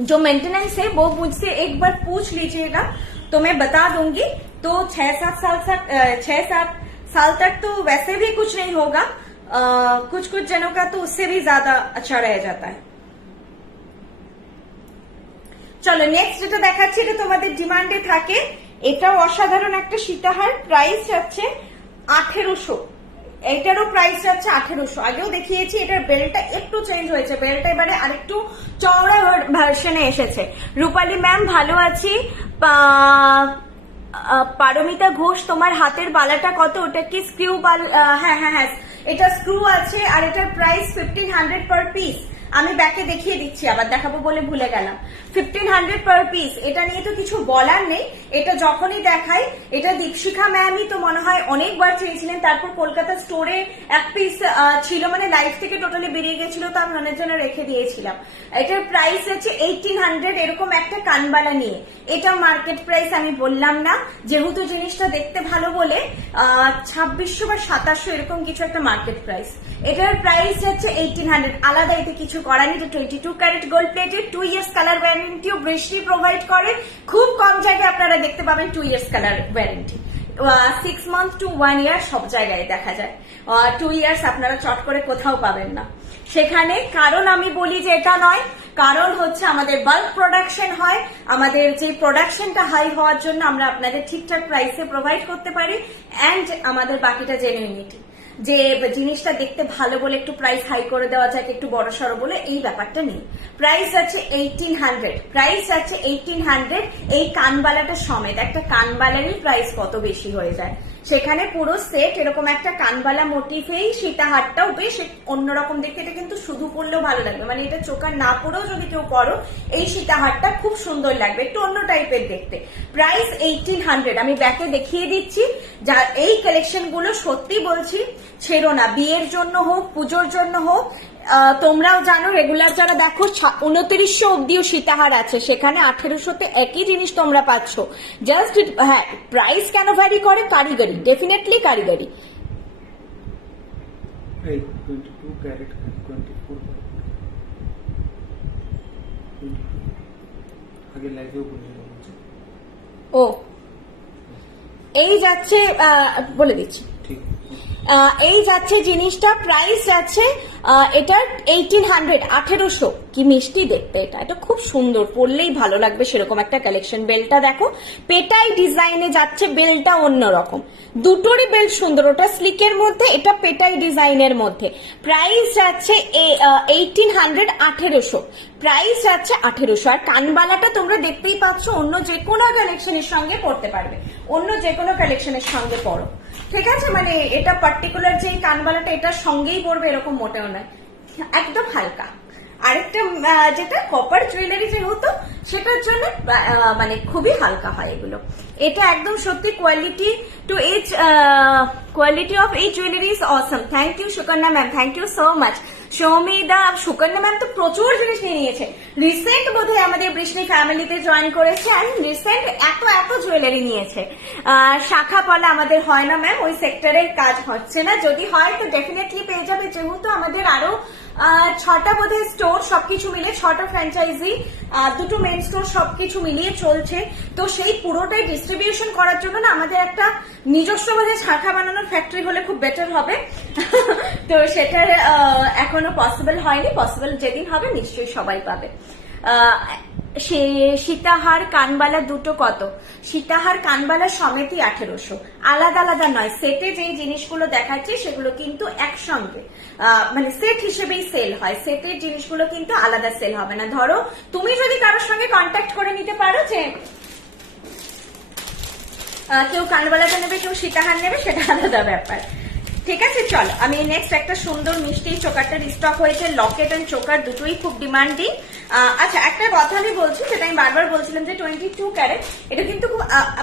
जो मेंटेनेंस है वो मुझसे एक बार पूछ लीजिएगा तो मैं बता दूंगी। तो 6-7 साल तक तो वैसे भी कुछ नहीं होगा। कुछ जनों का तो उससे भी ज्यादा अच्छा रह जाता है। চলো নেক্সট যেটা দেখাচ্ছি, এটা তোমাদের ডিমান্ডে থাকে। এটাও অসাধারণ একটা সীতাহার। প্রাইস যাচ্ছে 1800। এটারও প্রাইস যাচ্ছে 1800। আগেও দেখিয়েছি। এটার বেল্টটা একটু চেঞ্জ হয়েছে, বেল্টটা এবারে আরেকটু চওড়া ভার্সনে এসেছে। রূপালী ম্যাম ভালো আছি। পারমিতা ঘোষ, তোমার হাতের বালাটা কত? ওটা কি স্ক্রিউ বালা? হ্যাঁ হ্যাঁ হ্যাঁ, এটা স্ক্রু আছে আর এটার প্রাইস 1500 পার পিস। আমি ব্যাকে দেখিয়ে দিচ্ছি, আবার দেখাবো বলে ভুলে গেলাম। 1500 পার পিস, এটা নিয়ে তো কিছু বলার নেই। এটা যখনই দেখাই, এটা দীপশিখা ম্যামই তো মনে হয় অনেকবার চেয়েছিলেন, তারপর কলকাতা স্টোরে এক পিস ছিল, মানে লাইফ থেকে টোটালি বেরিয়ে গেছিল, তো আমি ওনার জন্য রেখে দিয়েছিলাম। এটার প্রাইস হচ্ছে 1800 এরকম একটা কানবালা নিয়ে। এটা মার্কেট প্রাইস আমি বললাম না, যেহেতু জিনিসটা দেখতে ভালো বলে 2600 বা 2700 এরকম কিছু একটা মার্কেট প্রাইস। এটার প্রাইস হচ্ছে 1800। আলাদা এতে কিছু করার নেই। 22 carat gold plated, 2 years colour ওয়ারেন্টিও বৃষ্টি প্রোভাইড করে। খুব কম জায়গায় আপনারা দেখতে পাবেন 2 years colour warranty. 6 month to 1 year সব জায়গায় দেখা যায়। 2 ইয়ার্স আপনারা চট করে কোথাও পাবেন না সেখানে। কারণ আমি বলি যে এটা নয়, কারণ হচ্ছে আমাদের বাল্ক প্রোডাকশন হয়, আমাদের যে প্রোডাকশনটা হাই হওয়ার জন্য আমরা আপনাদের ঠিকঠাক প্রাইসে প্রোভাইড করতে পারি, অ্যান্ড আমাদের বাকিটা জেনুইনিটি, যে জিনিসটা দেখতে ভালো বলে একটু প্রাইস হাই করে দেওয়া যায়, একটু বড় সড়ো বলে এই ব্যাপারটা নেই। প্রাইস আছে 1800, প্রাইস আছে 1800 এই কানবালাটা সমেত। একটা কানবালারই প্রাইস কত বেশি হয়ে যায়, সেখানে পুরো সেট এরকম একটা কানবালা মোটিফেই সীতাহারটাও বেশ অন্যরকম দেখতে। এটা কিন্তু শুধু পরলেও ভালো লাগবে, মানে এটা চোকার না পরেও যদি কেউ পরো এই সীতাহারটা খুব সুন্দর লাগবে, একটু অন্য টাইপের দেখতে। প্রাইস 1800। আমি ব্যাকে দেখিয়ে দিচ্ছি। যা এই কালেকশন গুলো সত্যি বলছি ছেড়ো না, বিয়ের জন্য হোক, পুজোর জন্য হোক। তোমরাও জানো, রেগুলার যারা দেখো 2900 অব্দিও সীতাহার আছে, সেখানে 1800-তে একই জিনিস তোমরা পাচ্ছ। জাস্ট হ্যাঁ, প্রাইস কেন ভ্যারি করে? কারিগরি, ডেফিনেটলি কারিগরি। 22 ক্যারেট 24 আগে লাইভেও বলেছিলাম। ও এই যাচ্ছে, বলে দিচ্ছি, ঠিক এই যাচ্ছে জিনিসটা। প্রাইস যাচ্ছে এটার 1800, 1800। কি মিষ্টি দেখতে এটা, এটা খুব সুন্দর, পরলেই ভালো লাগবে সেরকম একটা কালেকশন। বেলটা দেখো, পেটাই ডিজাইনে যাচ্ছে, বেলটা অন্যরকম। দুটোরই বেল্ট সুন্দর, ওটা স্লিকের মধ্যে, এটা পেটাই ডিজাইনের মধ্যে। প্রাইস যাচ্ছে 1800, 1800। প্রাইস যাচ্ছে 1800। আর কানবালাটা তোমরা দেখতেই পাচ্ছ, অন্য যে কোনো কালেকশনের সঙ্গে পড়তে পারবে, অন্য যে কোনো কালেকশনের সঙ্গে পড়ো, ঠিক আছে? মানে এটা পার্টিকুলার যে কানবালাটা এটার সঙ্গেই পড়বে এরকম মোটেও নয়, একদম হালকা। আরেকটা যেটা কপার জুয়েলারি যে হতো, সেটার জন্য মানে খুবই হালকা হয় এগুলো। এটা একদম সত্যি quality to edge, quality of এই jewellery is awesome. Thank you Sukanya ma'am, thank you so much. সৌমিদা, সুকন্যা ম্যাম তো প্রচুর জিনিস নিয়ে নিয়েছে। রিসেন্ট বোধহয় আমাদের বৃষ্টি ফ্যামিলিতে জয়েন করেছে, আর রিসেন্ট এত জুয়েলারি নিয়েছে। শাখা পলা আমাদের হয় না ম্যাম, ওই সেক্টরের কাজ হচ্ছে না। যদি হয় তো ডেফিনেটলি পেয়ে যাবে, যেহেতু আমাদের আরো 6টা বোধহয় স্টোর, সবকিছু মিলে 6টা ফ্র্যাঞ্চাইজি, 2টো মেন স্টোর, সবকিছু মিলিয়ে চলছে। তো সেই পুরোটাই ডিস্ট্রিবিউশন করার জন্য না আমাদের একটা নিজস্ব বোধহয় শাখা বানানোর ফ্যাক্টরি হলে খুব বেটার হবে। তো সেটার এখনো পসিবল হয়নি, পসিবল যেদিন হবে নিশ্চয়ই সবাই পাবে। সীতাহার কানবালা দুটো কত? সীতাহার কানবালা সমেতই 1800, আলাদা আলাদা নয়। সেটে যে জিনিসগুলো দেখাচ্ছে সেগুলো কিন্তু একসঙ্গে, মানে সেট হিসেবেই সেল হয়। সেটের জিনিসগুলো কিন্তু আলাদা সেল হবে না। ধরো তুমি যদি কারোর সঙ্গে কন্ট্যাক্ট করে নিতে পারো যে কেউ কানবালাটা নেবে, কেউ সীতাহার নেবে, সেটা আলাদা ব্যাপার, ঠিক আছে? চলো আমি নেক্সট একটা সুন্দর মিষ্টি চোকারটা স্টক হয়েছে। লকেট এন্ড চোকার দুটোই খুব ডিমান্ডিং। আচ্ছা, একটা কথা আমি বলছি, যেটা আমি বারবার বলছিলাম যে 22 ক্যারেট, এটা কিন্তু খুব,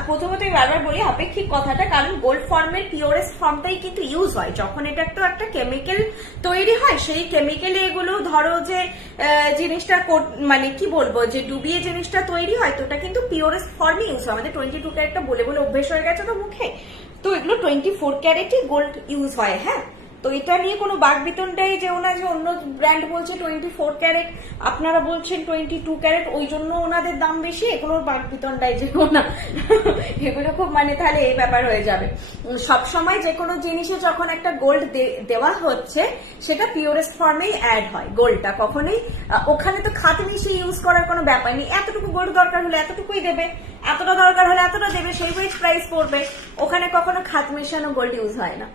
প্রথমত আমি বারবার বলি আপেক্ষিক কথাটা, কারণ গোল্ড ফর্মের পিওরেস্ট ফর্মটাই কিন্তু ইউজ হয়। যখন এটা একটা কেমিক্যাল তৈরি হয়, সেই কেমিক্যালে এগুলো ধরো যে জিনিসটা মানে কি বলবো, যে ডুবিয়ে জিনিসটা তৈরি হয়, তো ওটা কিন্তু পিওরেস্ট ফর্মে ইউজ হয়। আমাদের 22 ক্যারেটটা বলে বলে অভ্যেস হয়ে গেছে তো মুখে, তো এগুলো 24 ক্যারেটই গোল্ড ইউজ হয়। হ্যাঁ, তো এটা নিয়ে কোনো বাকবিতণ্ডাই যেও না যে অন্য ব্র্যান্ড বলছে 24 ক্যারেট, আপনারা বলছেন 22 ক্যারেট, ওই জন্য ওনাদের দাম বেশি, এগুলোর বাকবিতণ্ডাই যেও না। এগুলো খুব মানে তাহলে এই ব্যাপার হয়ে যাবে। সবসময় যে কোনো জিনিসে যখন একটা গোল্ড দেওয়া হচ্ছে, সেটা পিওরেস্ট ফর্মেই অ্যাড হয় গোল্ডটা। কখনোই ওখানে তো খাত মিশিয়ে ইউজ করার কোনো ব্যাপার নেই। এতটুকু গোল্ড দরকার হলে এতটুকুই দেবে, এতটা দরকার হলে এতটা দেবে, সেই ওয়েট প্রাইস পড়বে। ওখানে কখনো খাত মেশানো গোল্ড ইউজ হয় না।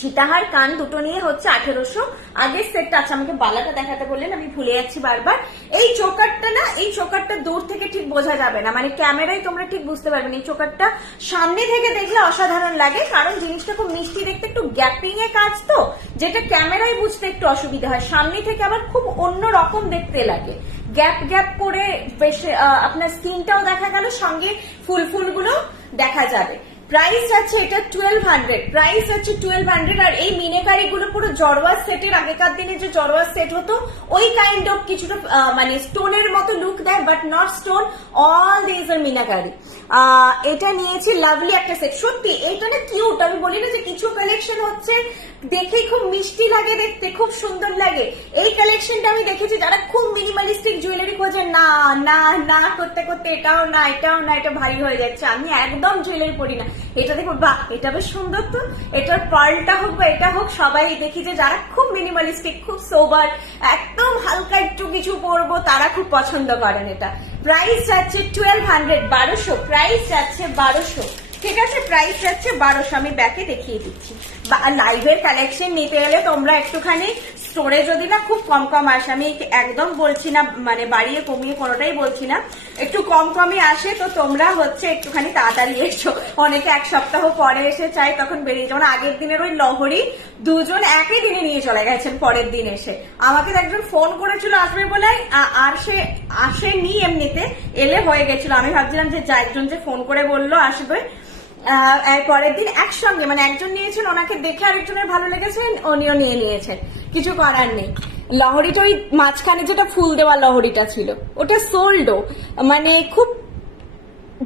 সীতাহার কান দুটো নিয়ে হচ্ছে 1800। আগের সেটটা আছে, আমাকে বালাটা দেখাতে বললেন, আমি ভুলে যাচ্ছি বারবার। এই চোকারটা না, এই চোকারটা দূর থেকে ঠিক বোঝা যাবে না, মানে ক্যামেরায় তোমরা ঠিক বুঝতে পারবে না। এই চোকারটা সামনে থেকে দেখলে অসাধারণ লাগে, কারণ জিনিসটা খুব মিষ্টি দেখতে, একটু গ্যাপিং এ কাজ তো, যেটা ক্যামেরায় বুঝতে একটু অসুবিধা হয়, সামনে থেকে আবার খুব অন্য রকম দেখতে লাগে। গ্যাপ গ্যাপ করে বেশ আপনার স্কিনটাও দেখা গেল, সঙ্গে ফুল ফুলগুলো দেখা যাবে। প্রাইস আছে এটা 1200, প্রাইস আছে 1200। আর এই মিনেকারি গুলো পুরো জড়োয়া সেটের, আগেকার দিনে যে জড়োয়া সেট হতো ওই কাইন্ড অফ কিছুটা মানে স্টোনের মতো লুক দেয়, but not stone, all this আর মিনাকারি। এটা নিয়েছি, লাভলি একটা সেট, সত্যি এইটা না কিউট। আমি বলি না যে কিছু কালেকশন হচ্ছে দেখেই খুব মিষ্টি লাগে দেখতে, খুব সুন্দর লাগে। এই কালেকশনটা আমি দেখেছি যারা খুব মিনিমালিস্টিক জুয়েলারি খোঁজে, না না না করতে করতে এটাও না এটাও না, এটা ভারী হয়ে যাচ্ছে, আমি একদম জুয়েলারি পরি না। এটা দেখো, বাহ এটা বেশ সুন্দর তো, এটার পার্লটা হোক বা এটা হোক, সবাই দেখি যে যারা খুব মিনিমালিস্টিক, খুব সোবার, একদম হালকা একটু কিছু পরবো, তারা খুব পছন্দ করেন এটা। প্রাইস যাচ্ছে 1200, 1200, প্রাইস যাচ্ছে 1200, ঠিক আছে, প্রাইস যাচ্ছে 1200। আমি ব্যাকে দেখিয়ে দিচ্ছি। লাইভের কালেকশন নিতে গেলে তোমরা একটুখানি স্টোরে যদি না খুব কম কম আসে, আমি একদম বলছি না মানে বাড়িয়ে কমিয়ে কোনোটাই বলছি না, একটু কম কমই আসে, তো তোমরা হচ্ছে একটুখানি তাড়াতাড়ি এসো। অনেকে এক সপ্তাহ পরে এসে চাই, তখন বেরিয়ে, যেমন আগের দিনের ওই লহরি দুজন একই দিনে নিয়ে চলে গেছেন, পরের দিন এসে আমাকে একজন ফোন করেছিল আসবে বলে, আর সে আসেনি, এমনিতে এলে হয়ে গেছিল। আমি ভাবছিলাম যে একজন যে ফোন করে বললো আসবে, পরের দিন একসঙ্গে, মানে একজন নিয়েছেন, ওনাকে দেখে আরেকজনের ভালো লেগেছে, উনিও নিয়ে নিয়েছেন, কিছু করার নেই। লহরিটা ওই মাঝখানে যেটা ফুল দেওয়া লহরিটা ছিল, ওটা সোল্ডও, মানে খুব,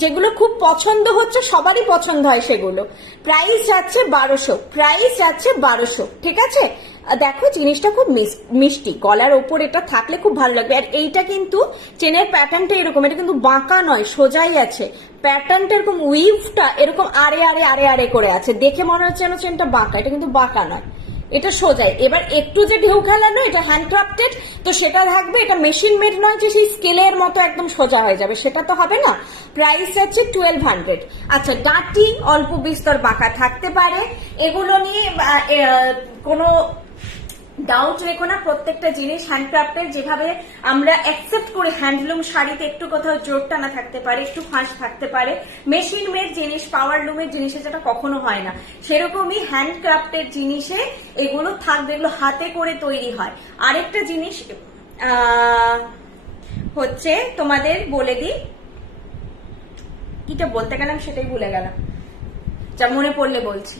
যেগুলো খুব পছন্দ হচ্ছে, সবারই পছন্দ হয় সেগুলো। প্রাইস যাচ্ছে 1200, প্রাইস যাচ্ছে 1200, ঠিক আছে। দেখো জিনিসটা খুব মিষ্টি, গলার ওপর এটা থাকলে খুব ভালো লাগবে। আর এইটা কিন্তু চেনের প্যাটার্নটা এরকম, এটা কিন্তু বাঁকা নয়, সোজাই আছে প্যাটার্নটা, এরকম উইভটা এরকম আরে আরে আরে আরে করে আছে, দেখে মনে হচ্ছে যেন চেনটা বাঁকা, এটা কিন্তু বাঁকা নয়, এটা সোজাই। এবার একটু যে ঢেউ খেলানো, এটা হ্যান্ডক্রাফটেড, তো সেটা থাকবে, এটা মেশিন মেড নয় যে সেই স্কেলের মতো একদম সোজা হয়ে যাবে, সেটা তো হবে না। প্রাইস আছে 1200। আচ্ছা, ডাটি অল্প বিস্তর বাঁকা থাকতে পারে, এগুলো নিয়ে কোনো ডাউট রেখো না। প্রত্যেকটা জিনিস হ্যান্ডক্রাফটের, যেভাবে আমরা অ্যাকসেপ্ট করি হ্যান্ডলুম শাড়িতে একটু কোথাও জোর টানা থাকতে পারে, একটু ফাঁস থাকতে পারে, মেশিন মেড জিনিস, পাওয়ার লুমের জিনিসে যেটা কখনো হয় না, সেরকমই হ্যান্ডক্রাফটের জিনিসে এগুলো থাকবে, এগুলো হাতে করে তৈরি হয়। আরেকটা জিনিস হচ্ছে তোমাদের বলে দিই, কিটা বলতে গেলাম সেটাই ভুলে গেলাম, যা মনে পড়লে বলছি,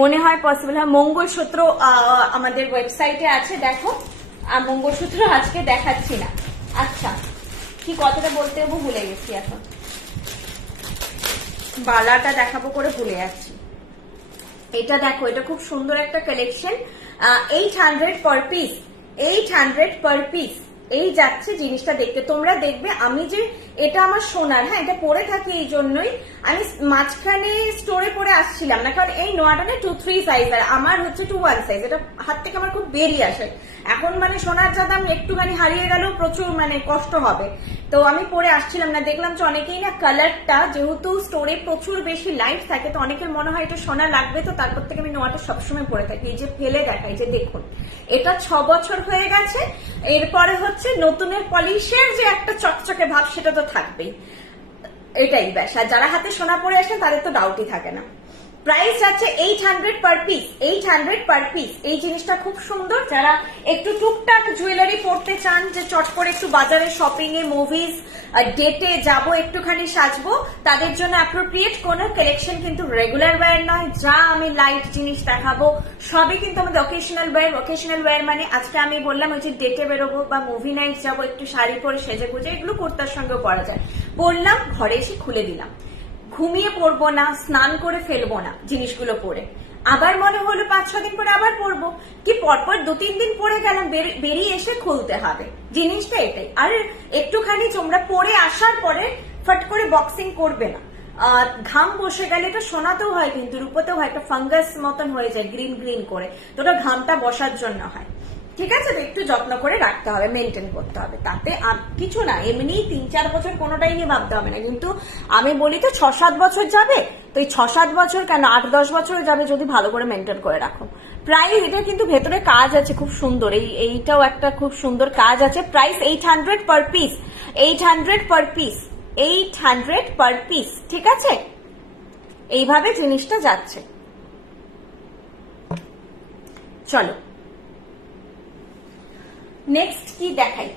মনে হয় পসিবল হয়। মঙ্গলসূত্র আমাদের ওয়েবসাইটে আছে, দেখো। মঙ্গলসূত্র আজকে দেখাচ্ছি না। আচ্ছা, কি কথাটা বলতে হবো ভুলে গেছি, এখন বালাটা দেখাবো করে ভুলে যাচ্ছি। এটা দেখো, এটা খুব সুন্দর একটা collection, 800 per piece, 800 per piece. এই যাচ্ছে জিনিসটা দেখতে, তোমরা দেখবে আমি যে এটা আমার সোনার, হ্যাঁ এটা পরে থাকি, এই জন্যই আমি মাঝখানে স্টোরে পরে আসছিলাম না, কারণ এই নোয়াটা না 2-3 সাইজ, আর আমার হচ্ছে 2-1 সাইজ, এটা হাত থেকে আমার খুব বেরিয়ে আসে। এখন মানে সোনার যা দাম, একটুখানি হারিয়ে গেলেও প্রচুর মানে কষ্ট হবে, তো আমি পরে আসছিলাম না। দেখলাম যে অনেকেই না কালারটা, যেহেতু স্টোরে প্রচুর বেশি লাইট থাকে, তো অনেকের মনে হয় এটা সোনা লাগবে, তো তারপর থেকে আমি নোয়াটা সবসময় পরে থাকি। এই যে ফেলে দেখাই, যে দেখুন এটা 6 বছর হয়ে গেছে, এরপরে হচ্ছে নতুনের পলিশের যে একটা চকচকে ভাব, সেটা তো থাকবেই, এটাই ব্যাস। আর যারা হাতে সোনা পরে আসেন তাদের তো ডাউটই থাকে না। প্রাইস আছে 800 পার পিস, 800 পার পিস। এই জিনিসটা খুব সুন্দর, যারা একটু টুকটাক জুয়েলারি পরতে চান, যে চট করে একটু বাজারে শপিং এ, মুভিজ, ডেটে যাব, একটুখানি সাজবো, তাদের জন্য অ্যাপ্রোপ্রিয়েট কোন কালেকশন, কিন্তু রেগুলার ওয়্যার নয়। যা আমি লাইট জিনিস দেখাবো সবই কিন্তু আমাদের অকেশনাল ওয়্যার। অকেশনাল ওয়্যার মানে আজকে আমি বললাম ওই যে ডেটে বেরোবো বা মুভি নাইট যাবো, একটু শাড়ি পরে সেজে গুজে, এগুলো কুর্তার সঙ্গেও পরা যায়। বললাম ঘরে এসে খুলে দিলাম, ঘুমিয়ে পরবো না, স্নান করে ফেলবো না জিনিসগুলো পরে, আবার মনে হলো 5-6 দিন পরে আবার পরবো, কি পরপর 2-3 দিন পরে গেলাম, বেরিয়ে এসে খুলতে হবে, জিনিসটা এটাই। আর একটুখানি তোমরা পরে আসার পরে ফট করে বক্সিং করবে না, ঘাম বসে গেলে এটা সোনাতেও হয় কিন্তু রূপতেও হয়, একটা ফাঙ্গাস মতন হয়ে যায় গ্রিন গ্রিন করে, তো ওটা ঘামটা বসার জন্য হয়। ঠিক আছে, তো একটু যত্ন করে রাখতে হবে, মেনটেন করতে হবে, তাতে কিছু না, এমনি 3-4 বছর কোনোটাই নিয়ে ভাবতে হবে না। কিন্তু আমি বলি তো 6-7 বছর যাবে, তো এই 6-7 বছর কেন 8-10 বছর যাবে যদি ভালো করে মেনটেন করে রাখো। প্রাইস এটা কিন্তু ভেতরে কাজ আছে খুব সুন্দর, এইটাও একটা খুব সুন্দর কাজ আছে। Price 800 per piece, 800 per piece, 800 per piece, ঠিক আছে? এইভাবে জিনিসটা যাচ্ছে। চলো নেক্সট কি দেখাই।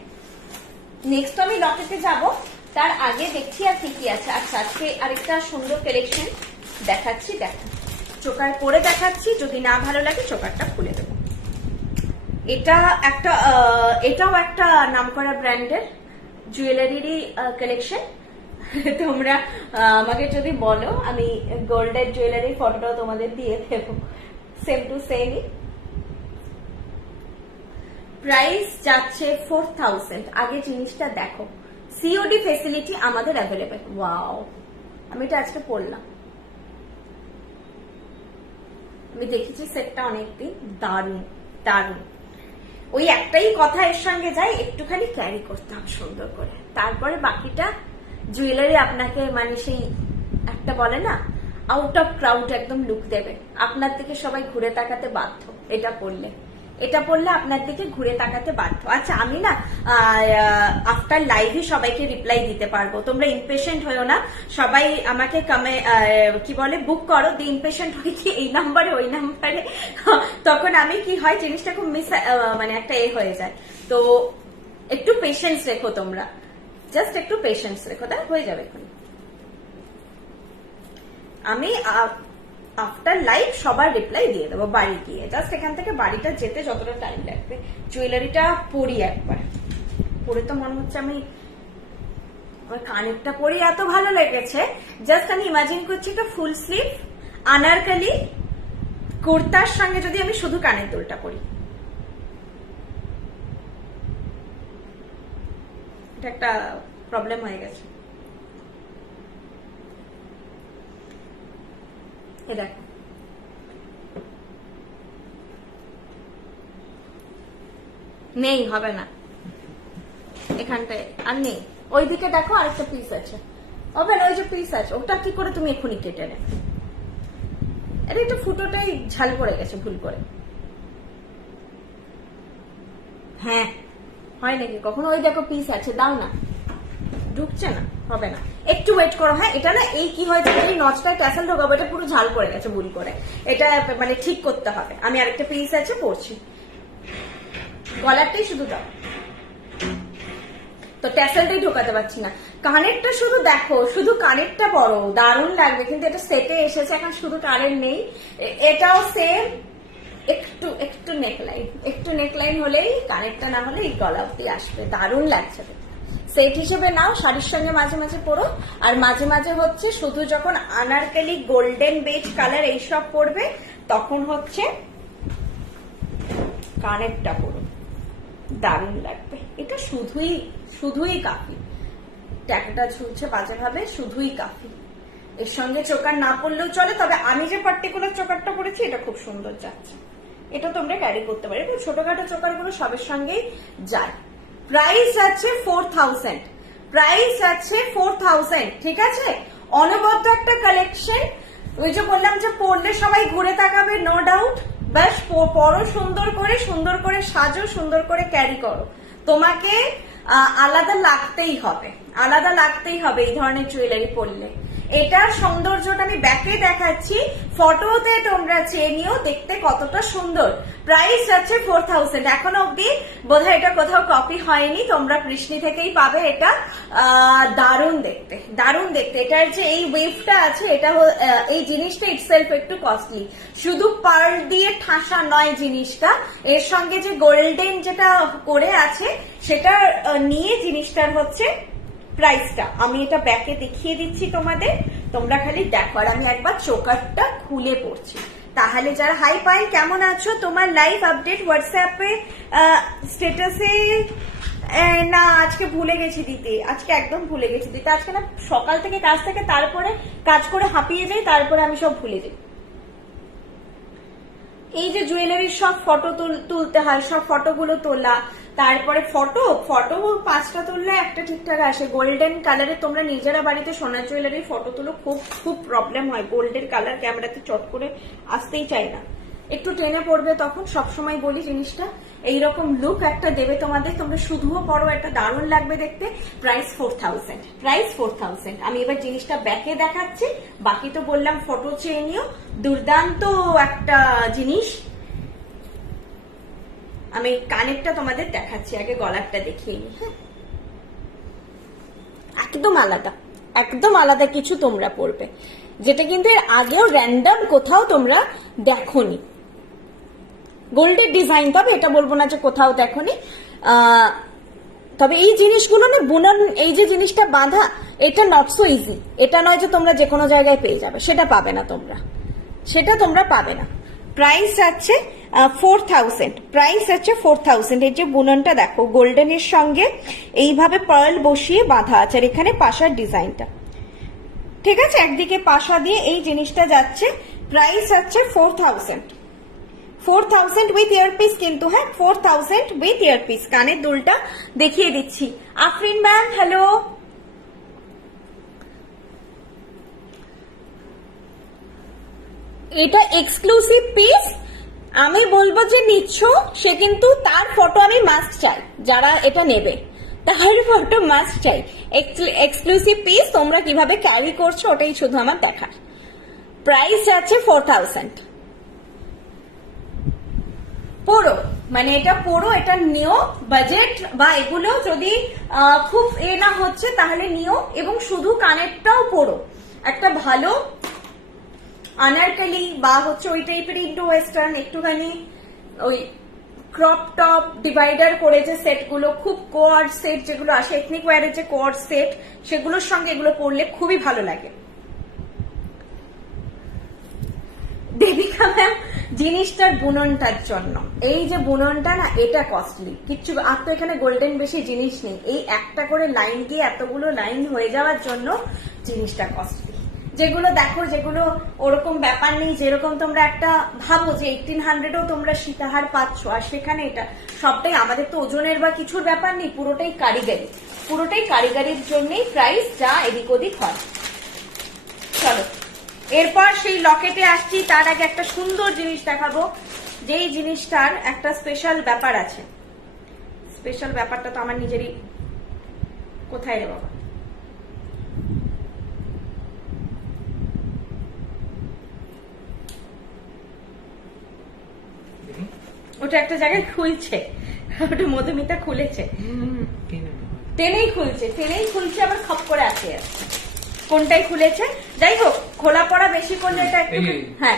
নেক্সট আমি লকেটে যাব, তার আগে দেখি আর কি কি আছে। আচ্ছা, আজকে আরেকটা সুন্দর কালেকশন দেখাচ্ছি, চোকার পরে দেখাচ্ছি, যদি না ভালো লাগে চোকারটা খুলে দেবো। এটাও একটা নামকরা ব্র্যান্ডের জুয়েলারিরই কালেকশন। তোমরা আমাকে যদি বলো আমি গোল্ডের জুয়েলারি ফটোটাও তোমাদের দিয়ে দেবো, সেম টু সেমই। প্রাইস যাচ্ছে 4000। আগে জিনিসটা দেখো, সিওডি ফেসিলিটি আমাদের অ্যাভেলেবেল। ওয়াও, আমি এটা আজকে পড়লাম, আমি দেখেছি সেটটা অনেকদিন, দারুণ দারুণ। ওই একটাই কথা এর সঙ্গে যায়, একটুখানি ক্যারি করতে হবে সুন্দর করে, তারপরে বাকিটা জুয়েলারি আপনাকে মানে সেই একটা বলে না আউট অফ ক্রাউড একদম লুক দেবে, আপনার দিকে সবাই ঘুরে তাকাতে বাধ্য। এটা পড়লে আপনার দিকে ঘুরে তাকাতে বাধ্য। আচ্ছা, আমি না আফটার লাইভে সবাইকে রিপ্লাই দিতে পারবো, তোমরা ইমপেশেন্ট হয়েও না। সবাই আমাকে কি বলে বুক করো, দি ইমপেশেন্ট হয়ে কি এই নাম্বারে ওই নাম্বারে, তখন আমি কি হয় জিনিসটা খুব মানে একটা হয়ে যায়। তো একটু পেশেন্স রেখো তোমরা, জাস্ট একটু পেশেন্স রেখো, তাই হয়ে যাবে। এখন আমি আফটার লাইভ সবার রিপ্লাই দিয়ে দেবো বাড়ি গিয়ে, জাস্ট এখান থেকে বাড়িটা যেতে যতটা টাইম লাগবে। জুয়েলারিটা পরি একবার, পরে তো মনে হচ্ছে আমি আমার কানেরটা পরি এত ভালো লেগেছে। জাস্ট আমি ইমাজিন করছি তো ফুল স্লিভ আনারকলি কুর্তার সঙ্গে যদি আমি শুধু কানের দুলটা পরি, এটা একটা প্রবলেম হয়ে গেছে। দেখো নেই, হবে না এখানটায় আর নেই, ওইদিকে দেখো আরেকটা পিস আছে, হবে না। ওই যে পিস আছে ওটা কি করে তুমি এক্ষুনি কেটে নেবে? আরে এটা ফুটোটাই ঝাল পড়ে গেছে ভুল করে। হ্যাঁ হয় নাকি কখনো? ওই দেখো পিস আছে, দাও না, ঢুকছে না, হবে না, একটু ওয়েট করো। হ্যাঁ, এটা না এই কি হয়েছে, এই নচটায় ট্যাসেল ঢোকাবো, এটা পুরো ঝাল পড়ে গেছে ভুল করে, এটা মানে ঠিক করতে হবে। আমি আরেকটা পিস আছে পড়ছি, গলারটাই শুধু দাও, তো ট্যাসেলটাই ঢোকাতে পারছি না। কানেরটা শুধু দেখো, শুধু কানেরটা পরো, দারুণ লাগবে। কিন্তু এটা সেটে এসেছে, এখন শুধু কানের নেই। এটাও সেম, একটু নেকলাইন হলেই, কানেরটা না হলে এই গলা অব্দি আসবে, দারুণ লাগছে। সেট হিসেবে নাও, শাড়ির সঙ্গে মাঝে মাঝে পরো, আর মাঝে মাঝে হচ্ছে শুধু যখন আনারকলি গোল্ডেন বেজ কালার এইসব পরবে তখন হচ্ছে কানেরটা পরো, দারুণ লাগবে। এটা শুধুই কাফি, ট্যাগটা ঝুলছে বাজে ভাবে, শুধুই কাফি। এর সঙ্গে চোকার না পরলেও চলে, তবে আমি যে পার্টিকুলার চোকারটা পরেছি এটা খুব সুন্দর যাচ্ছে, এটা তোমরা ক্যারি করতে পারো। এটা ছোটখাটো চোকারগুলো সবের সঙ্গেই যায়। প্রাইস আছে 4000, প্রাইস আছে 4000, ঠিক আছে? অনবদ্য একটা কালেকশন। ওই যে বললাম যে পরলে সবাই ঘুরে তাকাবে, নো ডাউট। ব্যাস পরো সুন্দর করে সাজো, সুন্দর করে ক্যারি করো। তোমাকে আলাদা লাগতেই হবে এই ধরনের জুয়েলারি পরলে। এটার সৌন্দর্যটা আমি ব্যাকে দেখাচ্ছি, ফটোতে তোমরা চেয়ে নিও দেখতে কতটা সুন্দর। প্রাইস আছে 4000, এখনো অব্দি বোধহয় এটা কোথাও কপি হয়নি, তোমরা কৃষ্ণী থেকেই পাবে। এটা দারুণ দেখতে। এটার যে এই ওয়েভটা আছে, এটা এই জিনিসটা ইটসেলফ একটু কস্টলি, শুধু পার্ল দিয়ে ঠাসা নয় জিনিসটা, এর সঙ্গে যে গোল্ডেন যেটা করে আছে সেটা নিয়ে জিনিসটার হচ্ছে প্রাইসটা। আমি এটা ব্যাকে দেখিয়ে দিচ্ছি তোমাদের, তোমরা খালি দেখো। আর আমি একবার চোকারটা খুলে পড়ছি, তাহলে যারা হাই পাই কেমন আছো, তোমার লাইভ আপডেট হোয়াটসঅ্যাপে স্ট্যাটাসে না আজকে ভুলে গেছি দিতে, আজকে একদম ভুলে গেছি দিতে। আজকে না সকাল থেকে কাজ থেকে, তারপরে কাজ করে হাঁপিয়ে যাই, তারপরে আমি সব ভুলে যাই। এই যে জুয়েলারির সব ফটো তুলতে হয়, সব ফটোগুলো তোলা, তারপরে ফটো 5টা তুললে একটা ঠিকঠাক আসে। গোল্ডেন কালারে তোমরা নিজেরা বাড়িতে সোনার জুয়েলারির ফটো তুলো, খুব খুব প্রবলেম হয়, গোল্ডের কালার ক্যামেরাতে চট করে আসতেই চায় না, একটু টেনে পড়বে তখন। সবসময় বলি জিনিসটা এইরকম লুক একটা দেবে তোমাদের, তোমরা শুধুও পরো, একটা দারুণ লাগবে দেখতে। Price 4000, price 4000। আমি এবার জিনিসটা ব্যাকে দেখাচ্ছি, বাকি তো বললাম ফটো চেয়ে নিও। দুর্দান্ত একটা জিনিস। আমি কানেরটা তোমাদের দেখাচ্ছি, আগে গলারটা দেখিয়ে নি। হ্যাঁ, একদম আলাদা, একদম আলাদা কিছু তোমরা পড়বে, যেটা কিন্তু এর আগেও র্যান্ডম কোথাও তোমরা দেখোনি। গোল্ডের ডিজাইন, তবে এটা বলবো না যে কোথাও দেখোনি। তবে এই জিনিসগুলো না বুনন, এই যে জিনিসটা বাঁধা, এটা নট সো ইজি। এটা নয় যে তোমরা যে কোনো জায়গায় পেয়ে যাবে, সেটা পাবে না তোমরা, সেটা তোমরা পাবে না। প্রাইস আছে 4000, প্রাইস আছে 4000। এই যে বুননটা দেখো, গোল্ডেনের সঙ্গে এইভাবে পার্ল বসিয়ে বাঁধা আছে, আর এখানে পাশার ডিজাইনটা, ঠিক আছে, একদিকে পাশা দিয়ে এই জিনিসটা যাচ্ছে। প্রাইস আছে 4000, 4000 উইথ ইয়ারপিস কিন্তু। হ্যাঁ, 4000 উইথ ইয়ারপিস। কানের দুলটা দেখিয়ে দিচ্ছি। আফরিন ম্যাম হ্যালো, এটা এক্সক্লুসিভ পিস। আমি বলবো যে নিচ্ছ, সে কিন্তু তার ফটো আমি মাস্ট চাই, যারা এটা নেবে তার ফটো মাস্ট চাই। এক্সক্লুসিভ পিস, তোমরা কিভাবে ক্যারি করছো ওটাই শুধু আমার দেখার। প্রাইস আছে 4000। পড়ো, মানে এটা পড়ো, এটা নিও। বাজেট বা এগুলো যদি খুব না হচ্ছে তাহলে নিও, এবং শুধু কানেরটাও পড়ো। একটা ভালো আনারকলি বা হচ্ছে ওই টাইপের ইন্ডো ওয়েস্টার্ন, একটুখানি ওই ক্রপ টপ ডিভাইডার করে যে সেটগুলো, খুব কোয়ার্ড সেট যেগুলো আসে, এথনিক ওয়্যারের যে কোয়ার্ড সেট, সেগুলোর সঙ্গে এগুলো পরলে খুবই ভালো লাগে। দেবিকা ম্যাম, জিনিসটার বুননটার জন্য, এই যে বুননটা না, এটা কস্টলি কিচ্ছু। আর তো এখানে গোল্ডেন বেশি জিনিস নেই, এই একটা করে লাইন দিয়ে এতগুলো লাইন হয়ে যাওয়ার জন্য জিনিসটা কস্টলি। যেগুলো দেখো, যেগুলো ওরকম ব্যাপার নেই, যেরকম তোমরা একটা ভাবো যে 1800-ও তোমরা সীতাহার পাচ্ছ, আর সেখানে এটা সবটাই আমাদের তো ওজনের বা কিছুর ব্যাপার নেই, পুরোটাই কারিগরি, পুরোটাই কারিগরির জন্যই প্রাইস যা এদিক ওদিক হয়। চলো এরপর সেই লকেটে আসছি, তার আগে একটা সুন্দর জিনিস দেখাবো, যেই জিনিসটার একটা স্পেশাল ব্যাপার আছে। স্পেশাল ব্যাপারটা তো আমার নিজেরই, কোথায় রে বাবা, ওটা একটা জায়গায় খুলছে, ওটা মধুমিতা খুলেছে, টেনেই খুলছে, আবার খপ করে আছে। কোনটাই খুলেছে, যাই হোক, খোলা পড়া বেশি করলে এটা একটু, হ্যাঁ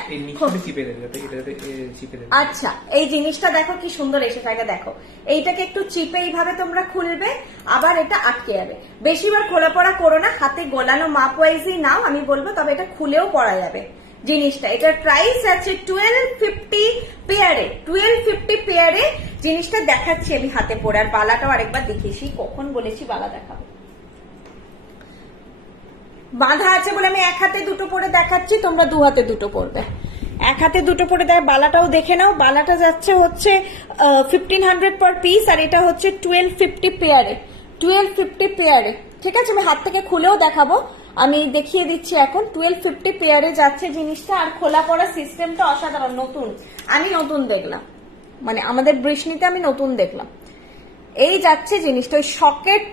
আচ্ছা। এই জিনিসটা দেখো কি সুন্দর এসে থাকে, দেখো এইটাকে একটু চিপে এইভাবে তোমরা খুলবে, আবার এটা আটকে যাবে। বেশিবার খোলা পড়া করো না, হাতে গোলানো মাপ ওয়াইজই নাও আমি বলবো, তবে এটা খুলেও পড়া যাবে জিনিসটা। এটার প্রাইস আছে 1250 পেয়ারে, 1250 পেয়ারে। জিনিসটা দেখাচ্ছি আমি হাতে পরে, আর বালাটাও আরেকবার দেখিয়েছি, কখন বলেছি বালা দেখাবো। বাঁধা আছে বলে আমি এক হাতে দুটো পরে দেখাচ্ছি, তোমরা দু হাতে দুটো পরবে। এক হাতে দুটো পরে দেখ, বালাটাও দেখে নাও। বালাটা যাচ্ছে হচ্ছে 1500 পার পিস, আর এটা হচ্ছে 1250 পেয়ারে, 1250 পেয়ারে, ঠিক আছে। আমি হাত থেকে খুলেও দেখাবো, আমি দেখিয়ে দিচ্ছি এখন। 1250 পেয়ারে যাচ্ছে জিনিসটা, আর খোলা পড়া সিস্টেমটা অসাধারণ, নতুন, আমি নতুন দেখলাম, মানে আমাদের বৃষ্ণিতে আমি নতুন দেখলাম। এই যাচ্ছে জিনিসটা, ওই সকেট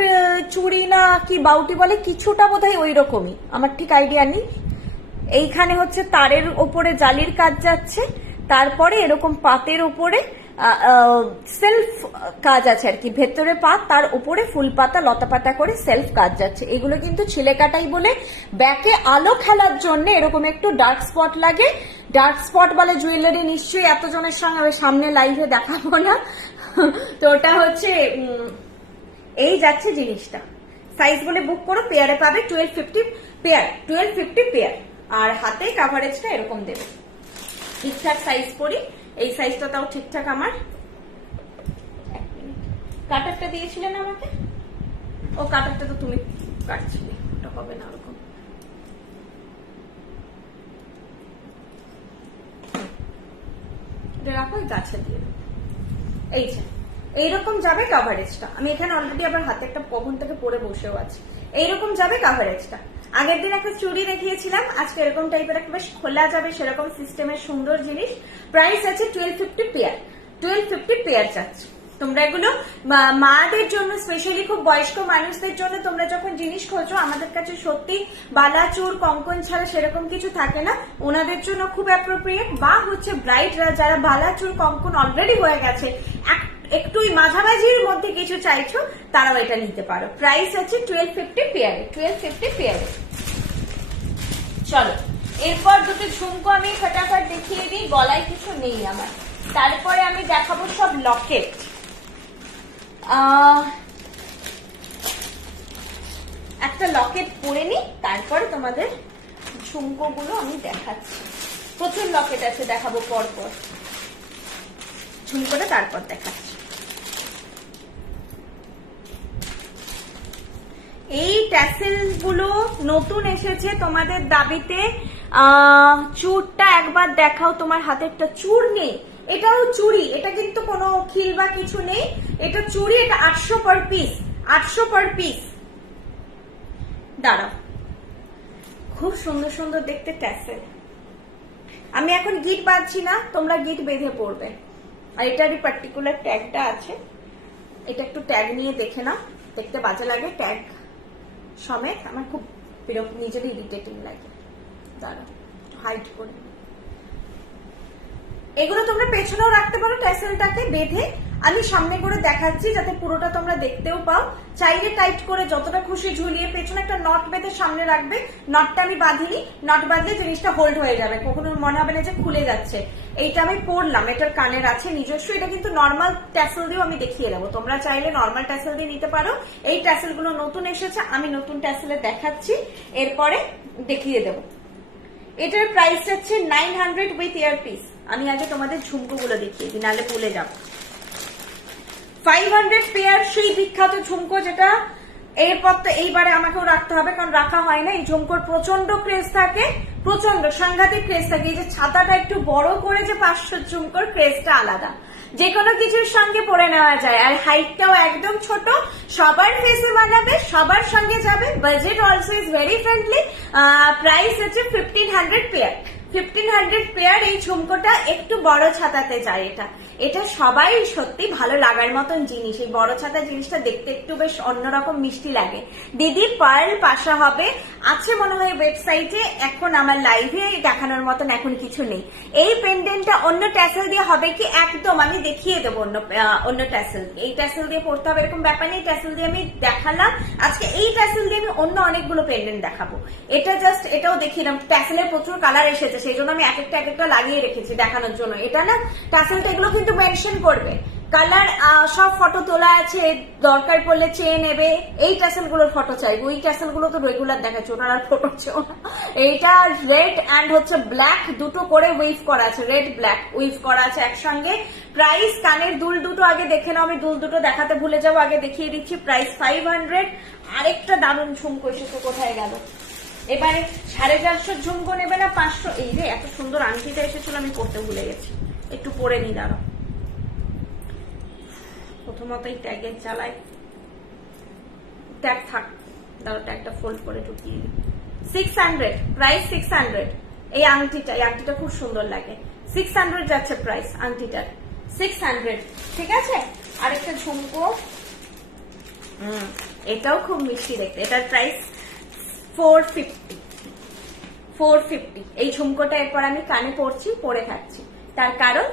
চুড়ি না কি বাউটি বলে, কিছুটা বোধহয় ওই রকমই, আমার ঠিক আইডিয়া নেই। এইখানে হচ্ছে তারের ওপরে জালির কাজ যাচ্ছে, তারপরে এরকম পাতের উপরে সেলফ কাজ আছে আর কি, ভেতরে পাত, তার উপরে ফুল পাতা লতা পাতা করে সেলফ কাজ যাচ্ছে। এগুলো কিন্তু ছিলে কাটাই বলে ব্যাকে আলো খেলার জন্য এরকম একটু ডার্ক স্পট লাগে। ডার্ক স্পট বলে জুয়েলারি নিশ্চয়ই এতজনের সঙ্গে আমি সামনে লাইভে দেখাবো না, তো ওটা হচ্ছে এই যাচ্ছে জিনিসটা। সাইজ বলে বুক করো, পেয়ারে পাবে 1250 পেয়ার, 1250 পেয়ার। আর হাতে কাভারেজটা এরকম দেবে, ঠিকঠাক সাইজ পরি, এই সাইজটা তাও ঠিকঠাক আমার। কাটারটা দিয়েছিলেন আমাকে, ও কাটারটা তো তুমি কাটছিলে, ওটা হবে না ওরকম। তুলে রাখো, ওই গাছে দিয়ে দেবো। এই যে এইরকম যাবে কাভারেজটা। আমি এখানে অলরেডি আবার হাতে একটা কখন থেকে পরে বসেও আছি। এইরকম যাবে কাভারেজটা। আগের দিন একটা চুড়ি দেখিয়েছিলাম, আজকে এরকম টাইপের একটা বেশ খোলা যাবে সেরকম সিস্টেমের সুন্দর জিনিস। প্রাইস আছে 1250 পেয়ার, 1250 পেয়ার চাচ্ছি। তোমরা এগুলো মাদের জন্য, স্পেশালি খুব বয়স্ক মানুষদের জন্য তোমরা যখন জিনিস খোঁজো, আমাদের কাছে সত্যি বালা চুর কঙ্কন ছাড়া সেরকম কিছু থাকে না, ওনাদের জন্য খুব অ্যাপ্রোপ্রিয়েট। বা হচ্ছে ব্রাইডরা যারা বালা চুর কঙ্কন অলরেডি হয়ে গেছে, একটু মাঝামাঝির মধ্যে কিছু চাইছো, তারাও এটা নিতে পারো। প্রাইস আছে 1250 পেয়ারে, 1250 পেয়ারে। চলো এরপর দুটো ঝুমকো আমি ফটাফট দেখিয়ে দিই, গলায় কিছু নেই আমার। তারপরে আমি দেখাবো সব লকেট। একটা লকেট পরে নি, তারপরে তোমাদের ঝুমকো গুলো আমি দেখাচ্ছি। প্রচুর লকেট আছে, দেখাবো পরপর। ঝুমকোটা তারপর দেখাচ্ছি। এই ট্যাসেল গুলো নতুন এসেছে তোমাদের দাবিতে। চুড়টা একবার দেখাও, তোমার হাতে একটা চুড় নেই, এটাও চুড়ি, এটা কিন্তু কোনো খিল বা কিছু নেই, এটা চুড়ি, এটা 800 পার পিস, 800 পার পিস। দাঁড়াও, খুব সুন্দর সুন্দর দেখতে ট্যাসেল। আমি এখন গিট বাঁধছি না, তোমরা গিট বেঁধে পড়বে। আর এটারই পার্টিকুলার ট্যাগটা আছে, এটা একটু ট্যাগ নিয়ে দেখে নাও, দেখতে বাজে লাগে ট্যাগ সমেত, আমার খুব বিরক্ত, নিজেরই ইরিটেটিং লাগে। দাঁড়াও হাইড করে, এগুলো তোমরা পেছনেও রাখতে পারো ট্যাসেলটাকে বেঁধে। আমি সামনে করে দেখাচ্ছি যাতে পুরোটা তোমরা দেখতেও পাও। চাইলে টাইট করে যতটা খুশি ঝুলিয়ে পেছনে একটা নট বেঁধে সামনে রাখবে। নটটা আমি বাঁধিনি, নট বাঁধলে জিনিসটা হোল্ড হয়ে যাবে, কখনো মনে হবে না যে খুলে যাচ্ছে। এইটা আমি পরলাম, এটার কানের আছে নিজস্ব, এটা কিন্তু নর্মাল ট্যাসেল দিয়েও আমি দেখিয়ে দেবো, তোমরা চাইলে নর্মাল ট্যাসেল দিয়ে নিতে পারো। এই ট্যাসেল গুলো নতুন এসেছে, আমি নতুন ট্যাসেলে দেখাচ্ছি, এরপরে দেখিয়ে দেবো। এটার প্রাইস হচ্ছে 900 উইথ ইয়ার পিস। আমি আগে তোমাদের ঝুমকো গুলো দেখিয়ে দিই, নাহলে ভুলে যাবো। 500 পেয়ার সেই বিখ্যাত ঝুমকো, যেটা এরপর তো এইবারে আমাকেও রাখতে হবে, কারণ রাখা হয় না। এই ঝুমকোর প্রচন্ড ক্রেজ থাকে, প্রচন্ড সাংঘাতিক ক্রেজ থাকে। এই যে ছাতাটা একটু বড় করে যে 500 ঝুমকোর ক্রেজটা আলাদা, যে কোনো কিছুর সঙ্গে পরে নেওয়া যায়। আর হাইটটাও একদম ছোট, সবার ফেসে মানাবে, সবার সঙ্গে যাবে। Budget also is very friendly. Price হচ্ছে 1500 পেয়ার, 1500 পেয়ার। এই ঝুমকোটা একটু বড় ছাতাতে যায়, এটা সবাই সত্যি ভালো লাগার মতন জিনিস। এই বড় ছাতা জিনিসটা দেখতে একটু বেশ অন্যরকম মিষ্টি লাগে। দিদি পার্ল পাশা হবে, আছে মনে হয় ওয়েবসাইটে, এখন আমার লাইভে দেখানোর মতন এখন কিছু নেই। এই পেন্ডেন্টটা অন্য ট্যাসেল দিয়ে হবে কি, একদম আমি দেখিয়ে দেবো অন্য ট্যাসেল। এই ট্যাসেল দিয়ে পড়তে হবে এরকম ব্যাপার নেই, ট্যাসেল দিয়ে আমি দেখালাম। আজকে এই ট্যাসেল দিয়ে আমি অন্য অনেকগুলো পেন্ডেন্ট দেখাবো। এটা জাস্ট এটাও দেখিলাম, ট্যাসেলের প্রচুর কালার এসেছে, সেই জন্য আমি এক একটা লাগিয়ে রেখেছি দেখানোর জন্য। এটা না ট্যাসেলটা এগুলো কিন্তু মেনশন করবে কালার, সব ফটো তোলা আছে, দরকার পড়লে চেয়ে নেবে। এই ট্যাসেল গুলোর ফটো চাইবে, ওই ট্যাসেল গুলো তো রেগুলার দেখাচ্ছে, ওনার আর ফটো চেও না। এইটা রেড অ্যান্ড হচ্ছে ব্ল্যাক দুটো করে উইভ করা আছে, রেড ব্ল্যাক উইভ করা আছে একসঙ্গে। প্রাইস, কানের দুল দুটো আগে দেখে নাও, আমি দুল দুটো দেখাতে ভুলে যাবো, আগে দেখিয়ে দিচ্ছি। প্রাইস 500। আরেকটা দারুণ ঝুমকো এসেছে, কোথায় গেল? এবারে 450 ঝুমকো নেবে না 500? এই রে, এত সুন্দর আংটিটা এসেছিল, আমি পড়তে ভুলে গেছি, একটু পরে নি, দাঁড়াও। প্রথমত এই ট্যাগের জ্বালায়, ট্যাগ থাক, দাঁড়াও ট্যাগটা ফোল্ড করে ঢুকিয়ে দিই। 600, প্রাইস 600। এই আংটিটা খুব সুন্দর লাগে, 600 যাচ্ছে প্রাইস আংটিটার, 600। ঠিক আছে, আরেকটা ঝুমকো, এটাও খুব মিষ্টি দেখতে, এটার প্রাইস 450। এই ঝুমকোটা এরপর আমি কানে পরছি, পরে থাকছি, তার কারণ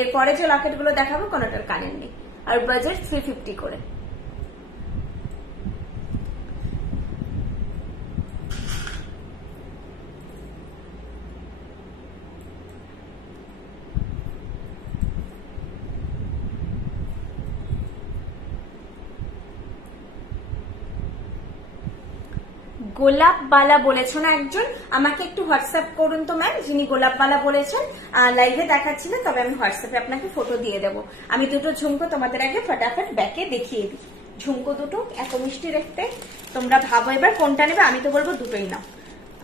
এরপরে যে লকেট গুলো দেখাবো কোনোটার কানের নেই। আর বাজেট 350 করে। গোলাপবালা বলেছো না একজন, আমাকে একটু হোয়াটসঅ্যাপ করুন তো ম্যাম, যিনি গোলাপবালা বলেছেন। লাইভে দেখাচ্ছি না, তবে আমি হোয়াটসঅ্যাপে আপনাকে ফটো দিয়ে দেবো। আমি দুটো ঝুমকো তোমাদের আগে ফটাফট ব্যাকে দেখিয়ে দিই। ঝুমকো দুটো এত মিষ্টি দেখতে, তোমরা ভাবো এবার কোনটা নেবে, আমি তো বলবো দুটোই নাও।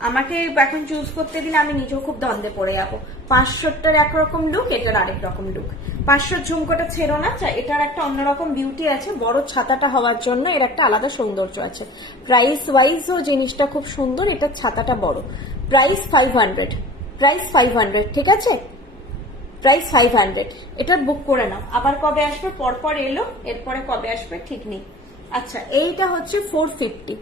আমাকে এখন চুজ করতে দিলে আমি নিজেও খুব দ্বন্দ্বে পড়ে যাবো। 500টার একরকম লুক, এটার আরেক রকম লুক। 500 ঝুমকোটা ছেড়ো না, এটার একটা অন্যরকম বিউটি আছে, বড় ছাতাটা হওয়ার জন্য এর একটা আলাদা সৌন্দর্য আছে। প্রাইস ওয়াইজও জিনিসটা খুব সুন্দর, এটার ছাতাটা বড়। প্রাইস 500, প্রাইস 500, ঠিক আছে, প্রাইস 500। এটার বুক করে নাও। আবার কবে আসবে, পরপর এলো, এরপরে কবে আসবে ঠিক নেই। আচ্ছা, এইটা হচ্ছে 450।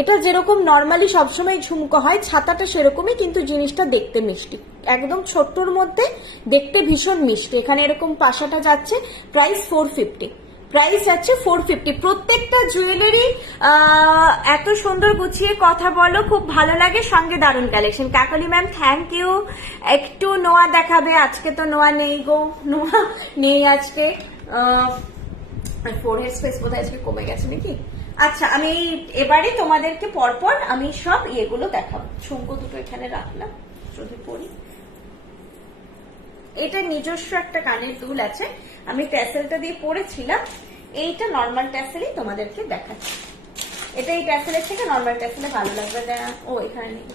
এটা যেরকম নর্মালি সবসময় ঝুমকো হয়, ছাতাটা সেরকমই, কিন্তু জিনিসটা দেখতে মিষ্টি, একদম ছোট্টর মধ্যে দেখতে ভীষণ মিষ্টি। এখানে এরকম পাশাটা যাচ্ছে, প্রাইস 450, প্রাইস যাচ্ছে 450। প্রত্যেকটা জুয়েলারি এত সুন্দর গুছিয়ে কথা বলো, খুব ভালো লাগে, সঙ্গে দারুণ collection. Kakoli ma'am thank you. একটু নোয়া দেখাবে, আজকে তো নোয়া নেই গো, নোয়া নেই আজকে। ফোরহেড স্পেস বোধহয় আজকে কমে গেছে নাকি। আচ্ছা, আমি এবারে তোমাদেরকে পরপর আমি সব ইয়েগুলো দেখাবো। ঝুমকো দুটো এখানে রাখলাম, যদি পড়ি। এটা নিজস্ব একটা কানের দুল আছে, আমি ট্যাসেলটা দিয়ে পরেছিলাম। এইটা নর্মাল ট্যাসেলই তোমাদেরকে দেখাচ্ছি। এটা এই ট্যাসেলের থেকে নর্মাল ট্যাসেলে ভালো লাগবে। ও এখানে নেই,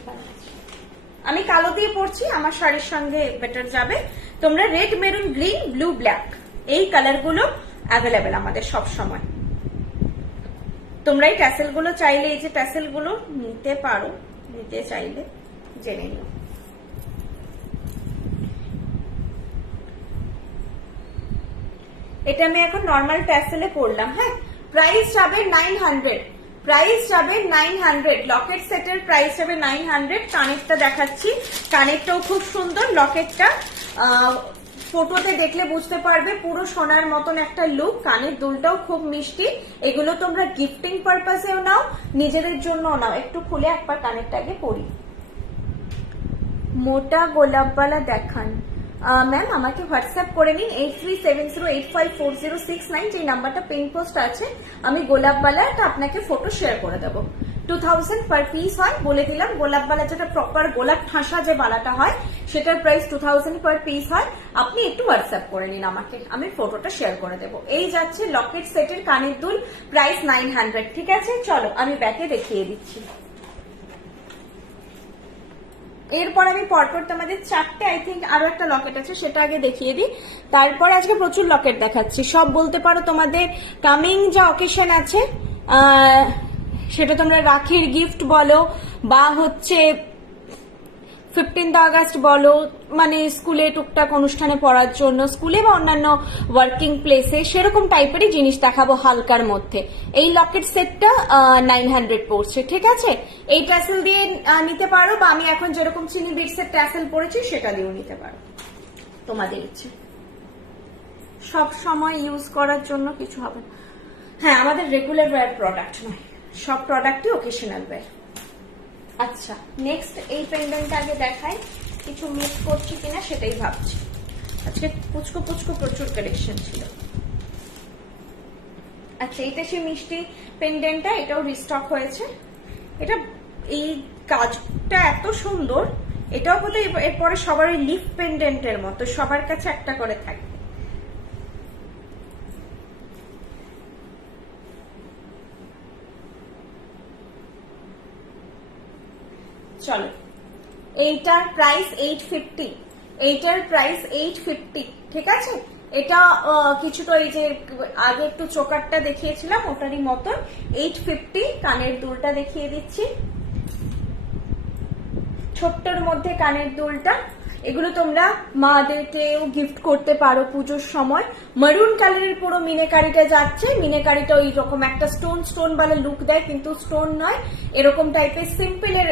আমি কালো দিয়ে পরছি, আমার শাড়ির সঙ্গে বেটার যাবে। তোমরা red, maroon, green, blue, black এই কালার গুলো অ্যাভেলেবেল আমাদের সব সময়। তোমরা এই ট্যাসেল গুলো চাইলে, এই যে ট্যাসেল গুলো নিতে পারো, নিতে চাইলে জেনে নিও। এটা আমি এখন নর্মাল ট্যাসেলে পরলাম। হ্যাঁ, প্রাইস যাবে 900, প্রাইস যাবে 900। লকেট সেটের প্রাইস যাবে 900। কানেরটা দেখাচ্ছি, কানেরটাও খুব সুন্দর। লকেটটা ফটোতে দেখলে বুঝতে পারবে, পুরো সোনার মতন একটা লুক। কানের দুলটাও খুব মিষ্টি। এগুলো তোমরা গিফটিং পারপাসেও নাও, নিজেদের জন্যও নাও। একটু খুলে একবার কানেরটা আগে পরি। মোটা গোলাপওয়ালা দেখান ম্যাম, আমাকে হোয়াটসঅ্যাপ করে নিন 8370854069, যে নাম্বারটা পিন পোস্ট আছে। আমি গোলাপওয়ালাটা আপনাকে ফটো শেয়ার করে দেবো। 2000 পার পিস হয়, বলে দিলাম। গোলাপওয়ালা যেটা প্রপার গোলাপ ঠাসা যে বালাটা হয়, সেটার প্রাইস 2000 পার পিস হয়। আপনি একটু হোয়াটসঅ্যাপ করে নিন আমাকে, আমি ফটোটা শেয়ার করে দেবো। এই যাচ্ছে লকেট সেটের কানের দুল, প্রাইস 900, ঠিক আছে। চলো আমি ব্যাকে দেখিয়ে দিচ্ছি। এরপর আমি পরপর তোমাদের চারটে, আই থিঙ্ক আরো একটা লকেট আছে, সেটা আগে দেখিয়ে দিই। তারপর আজকে প্রচুর লকেট দেখাচ্ছি। সব বলতে পারো তোমাদের কামিং যা অকেশন আছে, সেটা তোমরা রাখির গিফট বলো, বা হচ্ছে 15th আগস্ট বলো, মানে স্কুলে টুকটাক অনুষ্ঠানে পড়ার জন্য, স্কুলে বা অন্যান্য ওয়ার্কিং প্লেসে, সেরকম টাইপেরই জিনিস দেখাবো হালকার মধ্যে। এই লকেট সেটটা 900 পড়ছে, ঠিক আছে। এই ট্যাসেল দিয়ে নিতে পারো, বা আমি এখন যেরকম চিনি বিটসের ট্যাসেল পরেছি সেটা দিয়েও নিতে পারো, তোমাদের ইচ্ছে। সব সময় ইউজ করার জন্য কিছু হবে না। হ্যাঁ, আমাদের রেগুলার ওয়্যার প্রোডাক্ট নয়, সব প্রোডাক্টই ওকেশনাল ওয়্যার। আচ্ছা, নেক্সট এই পেন্ডেন্টটা আগে দেখাই, কিছু মিস করছি কিনা সেটাই ভাবছি। আজকে পুচকো পুচকো প্রচুর কালেকশন ছিল। আচ্ছা, এটা সে মিষ্টি পেন্ডেন্টটা, এটাও রিস্টক হয়েছে। এটা এই কাজটা এত সুন্দর, এটাও বোধহয় এরপরে সবার ওই লিফ পেন্ডেন্টের মতো সবার কাছে একটা করে থাকবে। চলো, এইটার প্রাইস 850, এইটার প্রাইস 850, ঠিক আছে। এটা কিছুটা ওই যে আগে একটু চোকারটা দেখিয়েছিলাম ওটারই মতন। 850 কানের দুলটা দেখিয়ে দিচ্ছি, ছোট্টর মধ্যে কানের দুলটা। এগুলো তোমরা মাদেরকেও গিফট করতে পারো পুজোর সময়। মারুন কালারের পুরো মিনেকারিটা যাচ্ছে। মিনেকারিটা ওই রকম একটা স্টোন স্টোন বালা লুক দেয়, কিন্তু স্টোন নয়, এরকম টাইপের সিম্পলের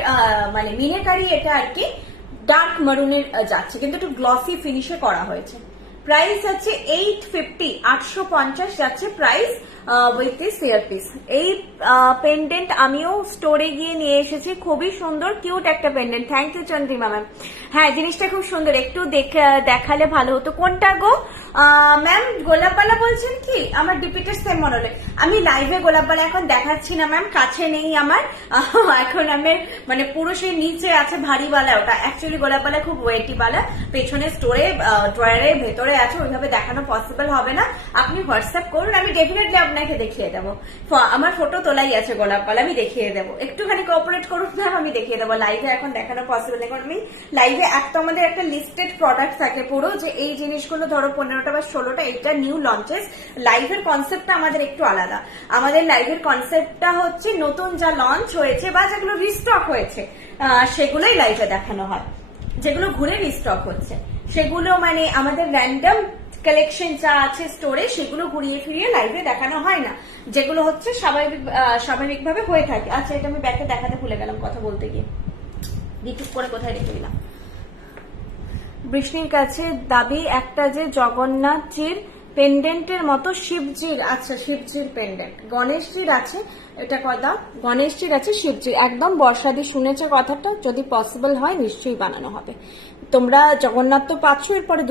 মানে মিনেকারি এটা আর কি। ডার্ক মারুনের যাচ্ছে, কিন্তু একটু গ্লসি ফিনিশে করা হয়েছে। প্রাইস আছে 850, 850 যাচ্ছে প্রাইস উইথ দিস ইয়ারপিস। এই পেন্ডেন্ট আমিও স্টোরে গিয়ে নিয়ে এসেছি, খুবই সুন্দর কিউট একটা pendant. Thank you Chandrima ma'am. হ্যাঁ, জিনিসটা খুব সুন্দর, একটু দেখালে ভালো হতো। কোনটা গো? ম্যাম গোলাপবালা বলছেন কি? আমার ডিপিটা সেম মনে হলো। আমি লাইভে গোলাপবালা এখন দেখাচ্ছি না ম্যাম, কাছে নেই আমার। এখন আমি মানে পুরো সেই নিচে আছে ভারীবালা, ওটা অ্যাকচুয়ালি গোলাপবালা খুব ওয়েটি বালা, পেছনে স্টোরে ড্রয়ারের ভেতরে আছে, ওইভাবে দেখানো পসিবল হবে না। আপনি হোয়াটসঅ্যাপ করুন, আমি ডেফিনেটলি আপনাকে দেখিয়ে দেবো। আমার ফটো তোলাই আছে গোলাপবালা, আমি দেখিয়ে দেবো। একটুখানি কোঅপারেট করুন ম্যাম, আমি দেখিয়ে দেবো। লাইভে এখন দেখানো পসিবল নেই, কারণ আমি লাইভে একটা আমাদের একটা লিস্টেড প্রোডাক্ট থাকে পুরো, যে এই জিনিসগুলো ধরো 15টা বা 16টা, এটা নিউ লঞ্চেস। লাইভের কনসেপ্টটা আমাদের একটু আলাদা। আমাদের লাইভের কনসেপ্টটা হচ্ছে নতুন যা লঞ্চ হয়েছে বা যেগুলো রিস্টক হয়েছে সেগুলোই লাইভে দেখানো হয়। যেগুলো ঘুরে রিস্টক হচ্ছে সেগুলো মানে আমাদের র্যান্ডম কালেকশন যা আছে স্টোরে, সেগুলো ঘুরিয়ে ফিরিয়ে লাইভে দেখানো হয় না, যেগুলো হচ্ছে স্বাভাবিকভাবে হয়ে থাকে। আচ্ছা, এটা আমি ব্যাকে দেখাতে ভুলে গেলাম কথা বলতে গিয়ে, রিপিট করে কোথায় রেখে দিলাম। বৃষ্ণির কাছে দাবি একটা যে জগন্নাথজির পেন্ডেন্টের মতো শিবজির, আচ্ছা শিবজির পেন্ডেন্ট, গণেশজির আছে, এটা কথা গণেশজির আছে, শিবজির একদম বর্ষাদি শুনেছে কথাটা, যদি পসিবল হয় নিশ্চয়ই বানানো হবে। তোমরা জগন্নাথ তো পাচ্ছ, এরপরে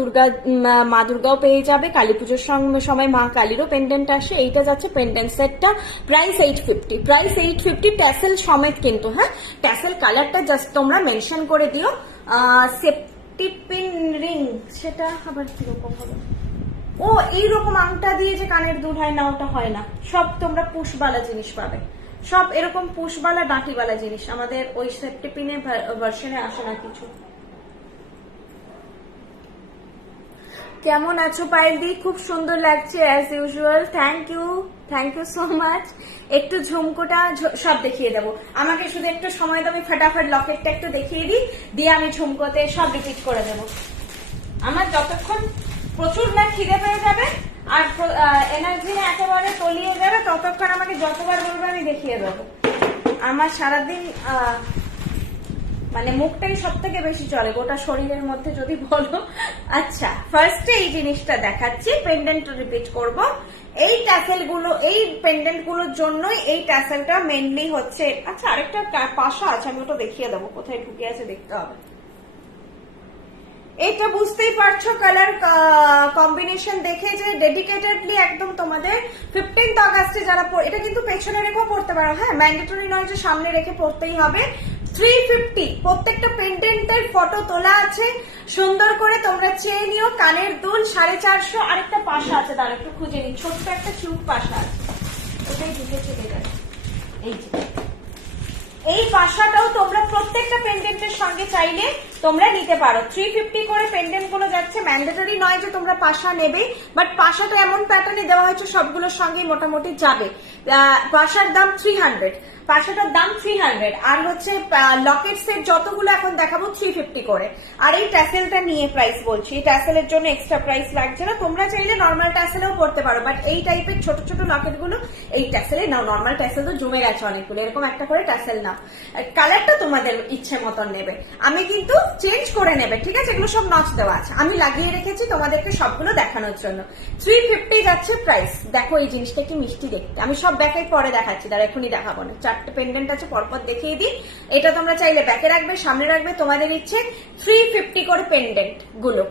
মা দুর্গাও পেয়ে যাবে, কালী পুজোর সময় মা কালীরও পেন্ডেন্ট আসে। এইটা যাচ্ছে পেন্ডেন্ট সেটটা, প্রাইস 850, প্রাইস 850 ট্যাসেল সমেত কিন্তু। হ্যাঁ, ট্যাসেল কালারটা জাস্ট তোমরা মেনশন করে দিও। টিপিন রিং, সেটা আবার কিরকম হবে? ও এইরকম আংটা দিয়ে যে কানের দুল হয় না, ওটা হয় না। সব তোমরা পুশবালা জিনিস পাবে, সব এরকম পুশবালা ডাঁটিবালা জিনিস। আমাদের ওই সেপ্টিপিনে ভার্সনে আসে না কিছু। কেমন আছো পায়েল দি? খুব সুন্দর লাগছে as usual, thank you so much. একটু ঝুমকোটা সব দেখিয়ে দেবো, আমাকে শুধু একটু সময় দাও, আমি ফটাফট লকেটটা একটু দেখিয়ে দিই, দিয়ে আমি ঝুমকোতে সব রিপিট করে দেবো। আমার যতক্ষণ প্রচুর না খিদে পেয়ে যাবে আর এনার্জি একেবারে তলিয়ে যাবে, ততক্ষণ আমাকে যতবার বলবে আমি দেখিয়ে দেবো। আমার সারাদিন মানে মুখটাই সব থেকে বেশি চলে গোটা শরীরের মধ্যে যদি বলো। আচ্ছা, ফার্স্টে এই জিনিসটা দেখাচ্ছি, পেন্ডেন্ট রিপিট করব। এই ট্যাসেল গুলো, এই পেন্ডেন্ট গুলোর জন্যই এই ট্যাসেলটা মেনলি হচ্ছে। আচ্ছা, আরেকটা পাশা আছে, আমি ওটা দেখিয়ে দেবো, কোথায় ঢুকে আছে দেখতে হবে। এটা বুঝতেই পারছো কালার কম্বিনেশন দেখে যে ডেডিকেটেডলি একদম তোমাদের 15th অগাস্টে যারা, এটা কিন্তু পেছনে রেখেও পড়তে পারো। হ্যাঁ, ম্যান্ডেটরি নয় যে সামনে রেখে পড়তেই হবে। 350 প্রত্যেকটা পেন্ডেন্টের ফটো তোলা আছে, সুন্দর করে তোমরা চেয়ে নিও। কানের দুল 450, আরেকটা পাশা আছে, তার একটু খুঁজে নিই, ছোট্ট একটা কিউব পাশা আছে, ওটাই ঢুকে চলে যাবে। এই পাশাটাও তোমরা প্রত্যেকটা পেন্ডেন্টের সঙ্গে চাইলে তোমরা নিতে পারো। 350 করে পেন্ডেন্ট গুলো যাচ্ছে, ম্যান্ডেটরি নয় যে তোমরা পাশা নেবে, বাট পাশাটা এমন প্যাটার্নে দেওয়া হয়েছে সবগুলোর সঙ্গে মোটামুটি যাবে। পাশার দাম 300, পাশাটার দাম 300, আর হচ্ছে লকেট সেট যতগুলো এখন দেখাবো 350 করে। আর এই ট্যাসেলটা নিয়ে প্রাইস বলছি, এই ট্যাসেলের জন্য এক্সট্রা প্রাইস লাগছে না, তোমরা চাইলে নর্মাল ট্যাসেলেও পড়তে পারো, বাট এই টাইপের ছোট ছোট লকেট গুলো এই ট্যাসেলে নাও। নর্মাল ট্যাসেল তো জমে গেছে অনেকগুলো, এরকম একটা করে ট্যাসেল নাও। কালারটা তোমাদের ইচ্ছে মতন নেবে, আমি কিন্তু চেঞ্জ করে নেবে, ঠিক আছে? এগুলো সব নচ দেওয়া আছে, আমি লাগিয়ে রেখেছি তোমাদেরকে সবগুলো দেখানোর জন্য। 350 যাচ্ছে প্রাইস। দেখো এই জিনিসটা কি মিষ্টি দেখতে, আমি সব ব্যাকে পরে দেখাচ্ছি, তার এখনই দেখাবো না। 4টে পেন্ডেন্ট আছে, পরপর দেখিয়ে দিই। এটা তোমরা চাইলে ব্যাকে রাখবে, সামনে রাখবে, তোমাদের ইচ্ছে। 350 করে পেন্ডেন্ট গুলো,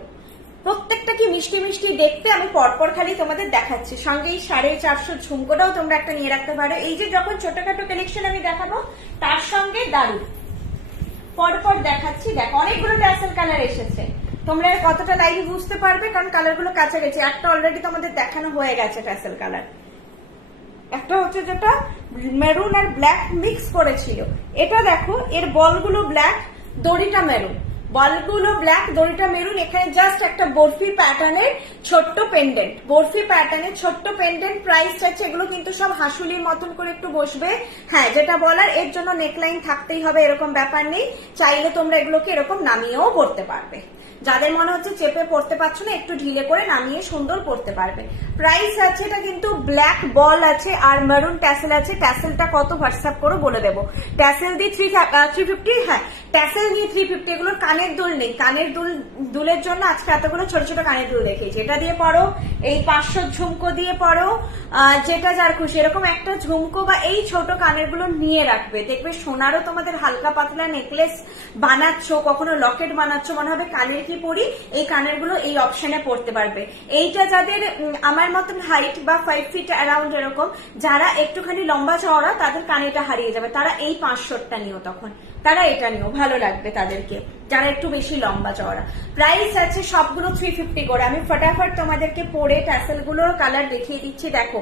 প্রত্যেকটা কি মিষ্টি মিষ্টি দেখতে, আমি পরপর খালি তোমাদের দেখাচ্ছি। সঙ্গে এই 450 ঝুমকোটাও তোমরা একটা নিয়ে রাখতে পারো। এই যে যখন ছোটখাটো কালেকশন আমি দেখাবো, তার সঙ্গে দারুণ পরপর দেখাচ্ছি। দেখো অনেকগুলো ট্যাসেল কালার এসেছে, তোমরা কতটা লাইভে বুঝতে পারবে, কারণ কালার গুলো কাছাকাছি। একটা অলরেডি তোমাদের দেখানো হয়ে গেছে ট্যাসেল কালার, একটা হচ্ছে যেটা মেরুন আর ব্ল্যাক মিক্স করেছিল। এটা দেখো, এর বলগুলো ব্ল্যাক, দড়িটা মেরুন, বলগুলো ব্ল্যাক, দড়িটা মেরুন। এখানে জাস্ট একটা বরফি প্যাটার্নের ছোট্ট পেন্ডেন্ট, বরফি প্যাটার্নের ছোট্ট পেন্ডেন্ট। প্রাইস আছে, এগুলো কিন্তু সব হাসুলির মতন করে একটু বসবে। হ্যাঁ, যেটা বলার, এর জন্য নেকলাইন থাকতেই হবে এরকম ব্যাপার নেই, চাইলে তোমরা এগুলোকে এরকম নামিয়েও পড়তে পারবে। যাদের মনে হচ্ছে চেপে পড়তে পারছো না, একটু ঢিলে করে নামিয়ে সুন্দর পড়তে পারবে। প্রাইস আছে, এটা কিন্তু ব্ল্যাক বল আছে আর মেরুন ট্যাসেল আছে। ট্যাসেলটা কত হোয়াটসঅ্যাপ করে বলে দেবো। ট্যাসেল দিয়ে 350, হ্যাঁ ট্যাসেল নিয়ে 350। এগুলোর কানের দুল নেই, কানের দুলের জন্য আজকে এতগুলো ছোট ছোট কানের দুল দেখিয়েছি। এটা দিয়ে পড়ো, এই 500 ঝুমকো দিয়ে পড়ো, যেটা যার খুশি। এরকম একটা ঝুমকো বা এই ছোট কানের গুলো নিয়ে রাখবে, দেখবে সোনারও তোমাদের হালকা পাতলা নেকলেস বানাচ্ছ, কখনো লকেট বানাচ্ছ, মনে হবে কানের কি কি পরি, এই কানের গুলো এই অপশনে পড়তে পারবে। এইটা যাদের আমার মতন হাইট বা 5 ফিট অ্যারাউন্ড এরকম, যারা একটুখানি লম্বা চওড়া তাদের কানেটা হারিয়ে যাবে, তারা এই 500টা নিও, তখন তারা এটা নিও, ভালো লাগবে তাদেরকে যারা একটু বেশি লম্বা চওড়া। প্রাইস আছে সবগুলো 350 করে। আমি ফটাফট তোমাদেরকে পরে ট্যাসেল গুলোর কালার দেখিয়ে দিচ্ছি। দেখো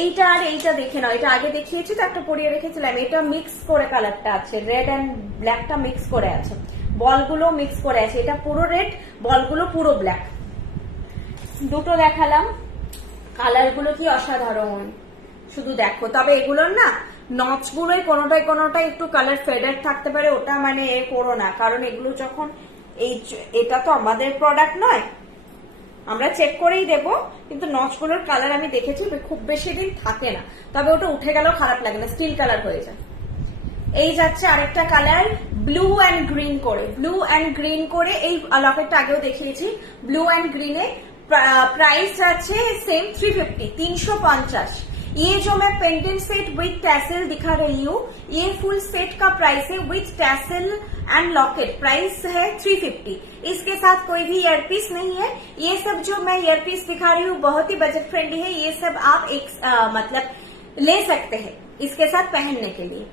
এইটা আর এইটা দেখে নাও, এটা আগে দেখিয়েছি তো, একটা পরিয়ে রেখেছিলাম, এটা মিক্স করে কালারটা আছে, রেড অ্যান্ড ব্ল্যাকটা মিক্স করে আছে, বলগুলো মিক্স করে আছে, এটা পুরো রেড, বলগুলো পুরো ব্ল্যাক। দুটো দেখালাম, কালার গুলো কি অসাধারণ, শুধু দেখো। তবে এগুলোর না নচ গুলোই কোনোটাই একটু কালার ফেডেড থাকতে পারে, ওটা মানে এ করো না, কারণ এগুলো যখন এটা তো আমাদের প্রোডাক্ট নয়, আমরা চেক করেই দেবো, কিন্তু নচগুলোর কালার আমি দেখেছি খুব বেশি দিন থাকে না, তবে ওটা উঠে গেলেও খারাপ লাগে না, স্টিল কালার হয়ে যায়। এই যাচ্ছে আরেকটা কালার ব্লু অ্যান্ড গ্রিন করে, ব্লু অ্যান্ড গ্রিন করে, এই লকেটটা আগেও দেখিয়েছি, ব্লু অ্যান্ড গ্রিনে। प्राइस আছে सेम 350 350। ये जो मैं पेंडेंट सेट विथ टैसल दिखा रही हूँ, ये फुल सेट का प्राइस है with tassel and locket, price है 350। इसके साथ कोई भी ईयरपीस नहीं है। ये सब जो मैं ईयरपीस दिखा रही हूँ बहुत ही बजट फ्रेंडली है, ये सब आप एक मतलब ले सकते हैं इसके साथ पहनने के लिए।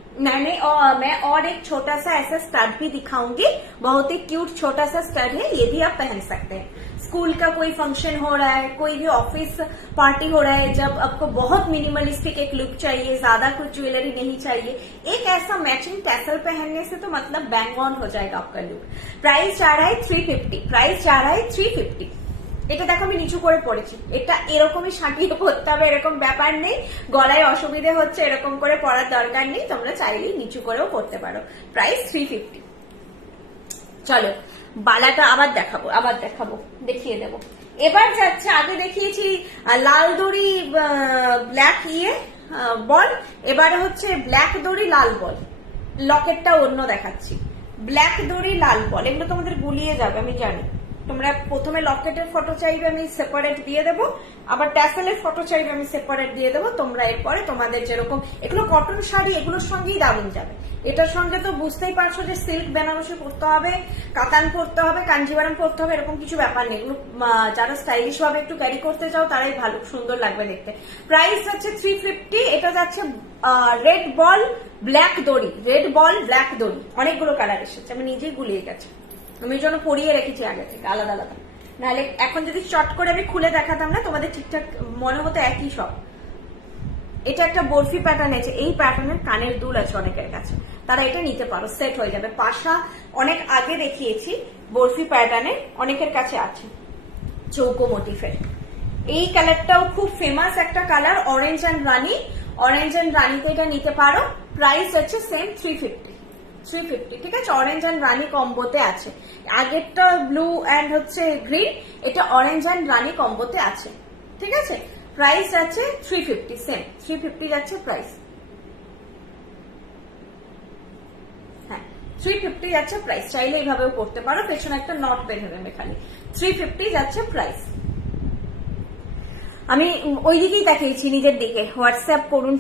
मैं और एक छोटा सा ऐसा स्टड भी दिखाऊंगी, बहुत ही क्यूट छोटा सा स्टड है, ये भी आप पहन सकते हैं। स्कूल का कोई फंक्शन हो रहा है, कोई भी ऑफिस पार्टी हो रहा है, जब आपको बहुत मिनिमलिस्टिक एक लुक चाहिए, ज्यादा कुछ ज्वेलरी नहीं चाहिए, एक ऐसा मैचिंग टैसल पहनने से तो मतलब बैंग ऑन हो जाएगा आपका लुक। प्राइस जा रहा है 350, प्राइस जा रहा है 350। এটা দেখো আমি নিচু করে পড়েছি, এটা এরকমই সাঁটিয়ে পড়তে হবে এরকম ব্যাপার নেই, গলায় অসুবিধে হচ্ছে এরকম করে পড়ার দরকার নেই, তোমরা চাইলেই নিচু করেও পড়তে পারো। প্রাইস 350। চলো বালাটা আবার দেখাবো দেখিয়ে দেবো। এবার যাচ্ছে, আগে দেখিয়েছি লাল দড়ি ব্ল্যাক বল, এবারে হচ্ছে ব্ল্যাক দড়ি লাল বল, লকেটটা অন্য দেখাচ্ছি। ব্ল্যাক দড়ি লাল বল, এগুলো তোমাদের গুলিয়ে যাবে আমি জানি। তোমরা প্রথমে লকেটের ফটো চাইবে আমি সেপারেট দিয়ে দেবো, আবার ট্যাসেলের ফটো চাইবে আমি সেপারেট দিয়ে দেবো। তোমরা এরপরে তোমাদের যেরকম, এগুলো কটন শাড়ি, এগুলোর সঙ্গেই দারুণ যাবে। এটার সঙ্গে তো বুঝতেই পারছো যে সিল্ক বেনারসি পরতে হবে, কাতান পরতে হবে, কাঞ্জিভারাম পরতে হবে, এরকম কিছু ব্যাপার নেই। এগুলো যারা স্টাইলিশ ভাবে একটু ক্যারি করতে চাও তারাই ভালো সুন্দর লাগবে দেখতে। প্রাইস হচ্ছে 350। এটা যাচ্ছে রেড বল ব্ল্যাক দড়ি, রেড বল ব্ল্যাক দড়ি, অনেকগুলো কালার এসেছে, আমি নিজেই গুলিয়ে গেছি, আমি জন্য পরিয়ে রেখেছি আগে থেকে আলাদা আলাদা, নাহলে এখন যদি চট করে আমি খুলে দেখাতাম না তোমাদের ঠিকঠাক মনে হতো একই সব। এটা একটা বরফি প্যাটার্ন আছে, এই প্যাটার্নের কানের দুল আছে অনেকের কাছে, তারা এটা নিতে পারো, সেট হয়ে যাবে। পাশা অনেক আগে দেখিয়েছি, বরফি প্যাটার্নে অনেকের কাছে আছে, চৌকো মোটিফের। এই কালারটাও খুব ফেমাস একটা কালার, অরেঞ্জ অ্যান্ড রানি, অরেঞ্জ অ্যান্ড রানিতে এটা নিতে পারো। প্রাইস হচ্ছে সেম 350, ঠিক আছে। অরেঞ্জ অ্যান্ড রানি কম্বোতে আছে, আগেরটা ব্লু অ্যান্ড হচ্ছে গ্রিন, এটা অরেঞ্জ অ্যান্ড রানি কম্বোতে আছে, ঠিক আছে। প্রাইস আছে 350, সেম 350 যাচ্ছে প্রাইস, হ্যাঁ 350 যাচ্ছে প্রাইস। চাইলে এইভাবেও করতে পারো, পেছনে একটা নট বেঁধে দেবে খালি। 350 যাচ্ছে প্রাইস। আমি ওই দিকেই তাকিয়েছি, নিজের দিকে। হোয়াটসঅ্যাপ করুন,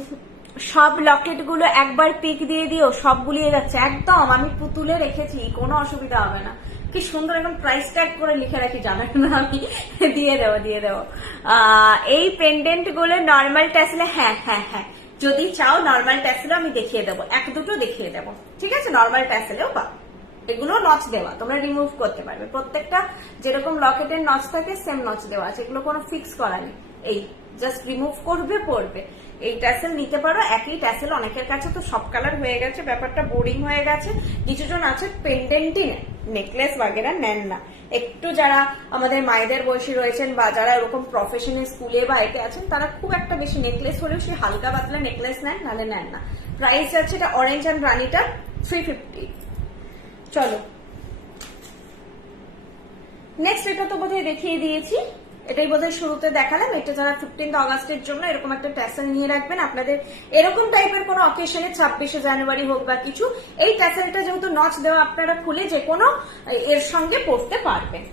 সব লকেট গুলো একবার পিক দিয়ে দিও, সব গুলিয়ে যাচ্ছে একদম। আমি পুতুলে রেখেছি, কোনো অসুবিধা হবে না। কি সুন্দর একদম প্রাইস ট্যাগ করে লিখে রাখি, জানেন না আমি, দিয়ে দেবো। এই পেন্ডেন্ট গুলো নর্মাল ট্যাসেলে, হ্যাঁ যদি চাও নর্মাল ট্যাসেলে আমি দেখিয়ে দেবো, এক দুটো দেখিয়ে দেবো, ঠিক আছে। নর্মাল ট্যাসেলেও বা এগুলো নচ দেওয়া, তোমরা রিমুভ করতে পারবে। প্রত্যেকটা যেরকম লকেটের নচ থাকে সেম নচ দেওয়া আছে, এগুলো কোনো ফিক্স করা নেই, এই জাস্ট রিমুভ করবে পড়বে। এই ট্যাসেল নিতে পারো, একই ট্যাসেল অনেকের কাছে তো সব কালার হয়ে গেছে, ব্যাপারটা বোরিং হয়ে গেছে। কিছুজন আছে পেন্ডেন্টই নেন, নেকলেস বাগেরা নেন না। একটু যারা আমাদের মায়েদের বয়সী রয়েছেন বা যারা এরকম প্রফেশনাল স্কুলে বা এতে আছেন, তারা খুব একটা বেশি নেকলেস হলেও সে হালকা পাতলা নেকলেস নেন, নাহলে নেন না। প্রাইস আছে এটা অরেঞ্জ অ্যান্ড রানিটা 350। চলো নেক্সট, এটা তো বোধহয় দেখিয়ে দিয়েছি, এটাই বোধহয় শুরুতে দেখালাম। এটা যারা 15 অগাস্টের জন্য এরকম একটা ট্যাসেল নিয়ে রাখবেন আপনাদের এরকম টাইপের কোনো অকেশনে, 26শে জানুয়ারি হোক বা কিছু, এই ট্যাসেলটা যেহেতু নচ দেওয়া, আপনারা খুলে যে কোনো এর সঙ্গে পড়তে পারবেন।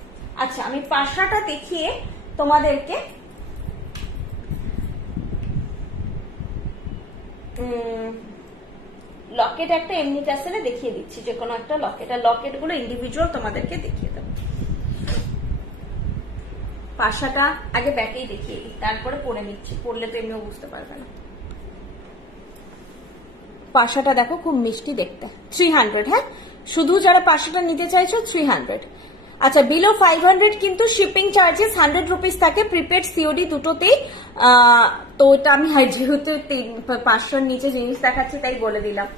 আচ্ছা, আমি পাশাটা দেখিয়ে তোমাদেরকে লকেট একটা এমনি ট্যাসেলে দেখিয়ে দিচ্ছি, যে কোনো একটা লকেট, আর লকেট গুলো ইন্ডিভিজুয়াল তোমাদেরকে দেখিয়ে দেবো। পাশাটা আগে ব্যাকেই দেখিয়ে দিই, তারপরে পরে নিচ্ছি, পরলে তো এমনিও বুঝতে পারবে না। পাশাটা দেখো খুব মিষ্টি দেখতে, 300। হ্যাঁ, শুধু যারা পাশাটা নিতে চাইছো 300। আচ্ছা, বিলো 500 কিন্তু শিপিং চার্জেস 100 রুপিস থাকে, প্রিপেড সিওডি দুটোতেই। তো ওটা আমি যেহেতু 500 নিচে জিনিস দেখাচ্ছি তাই বলে দিলাম।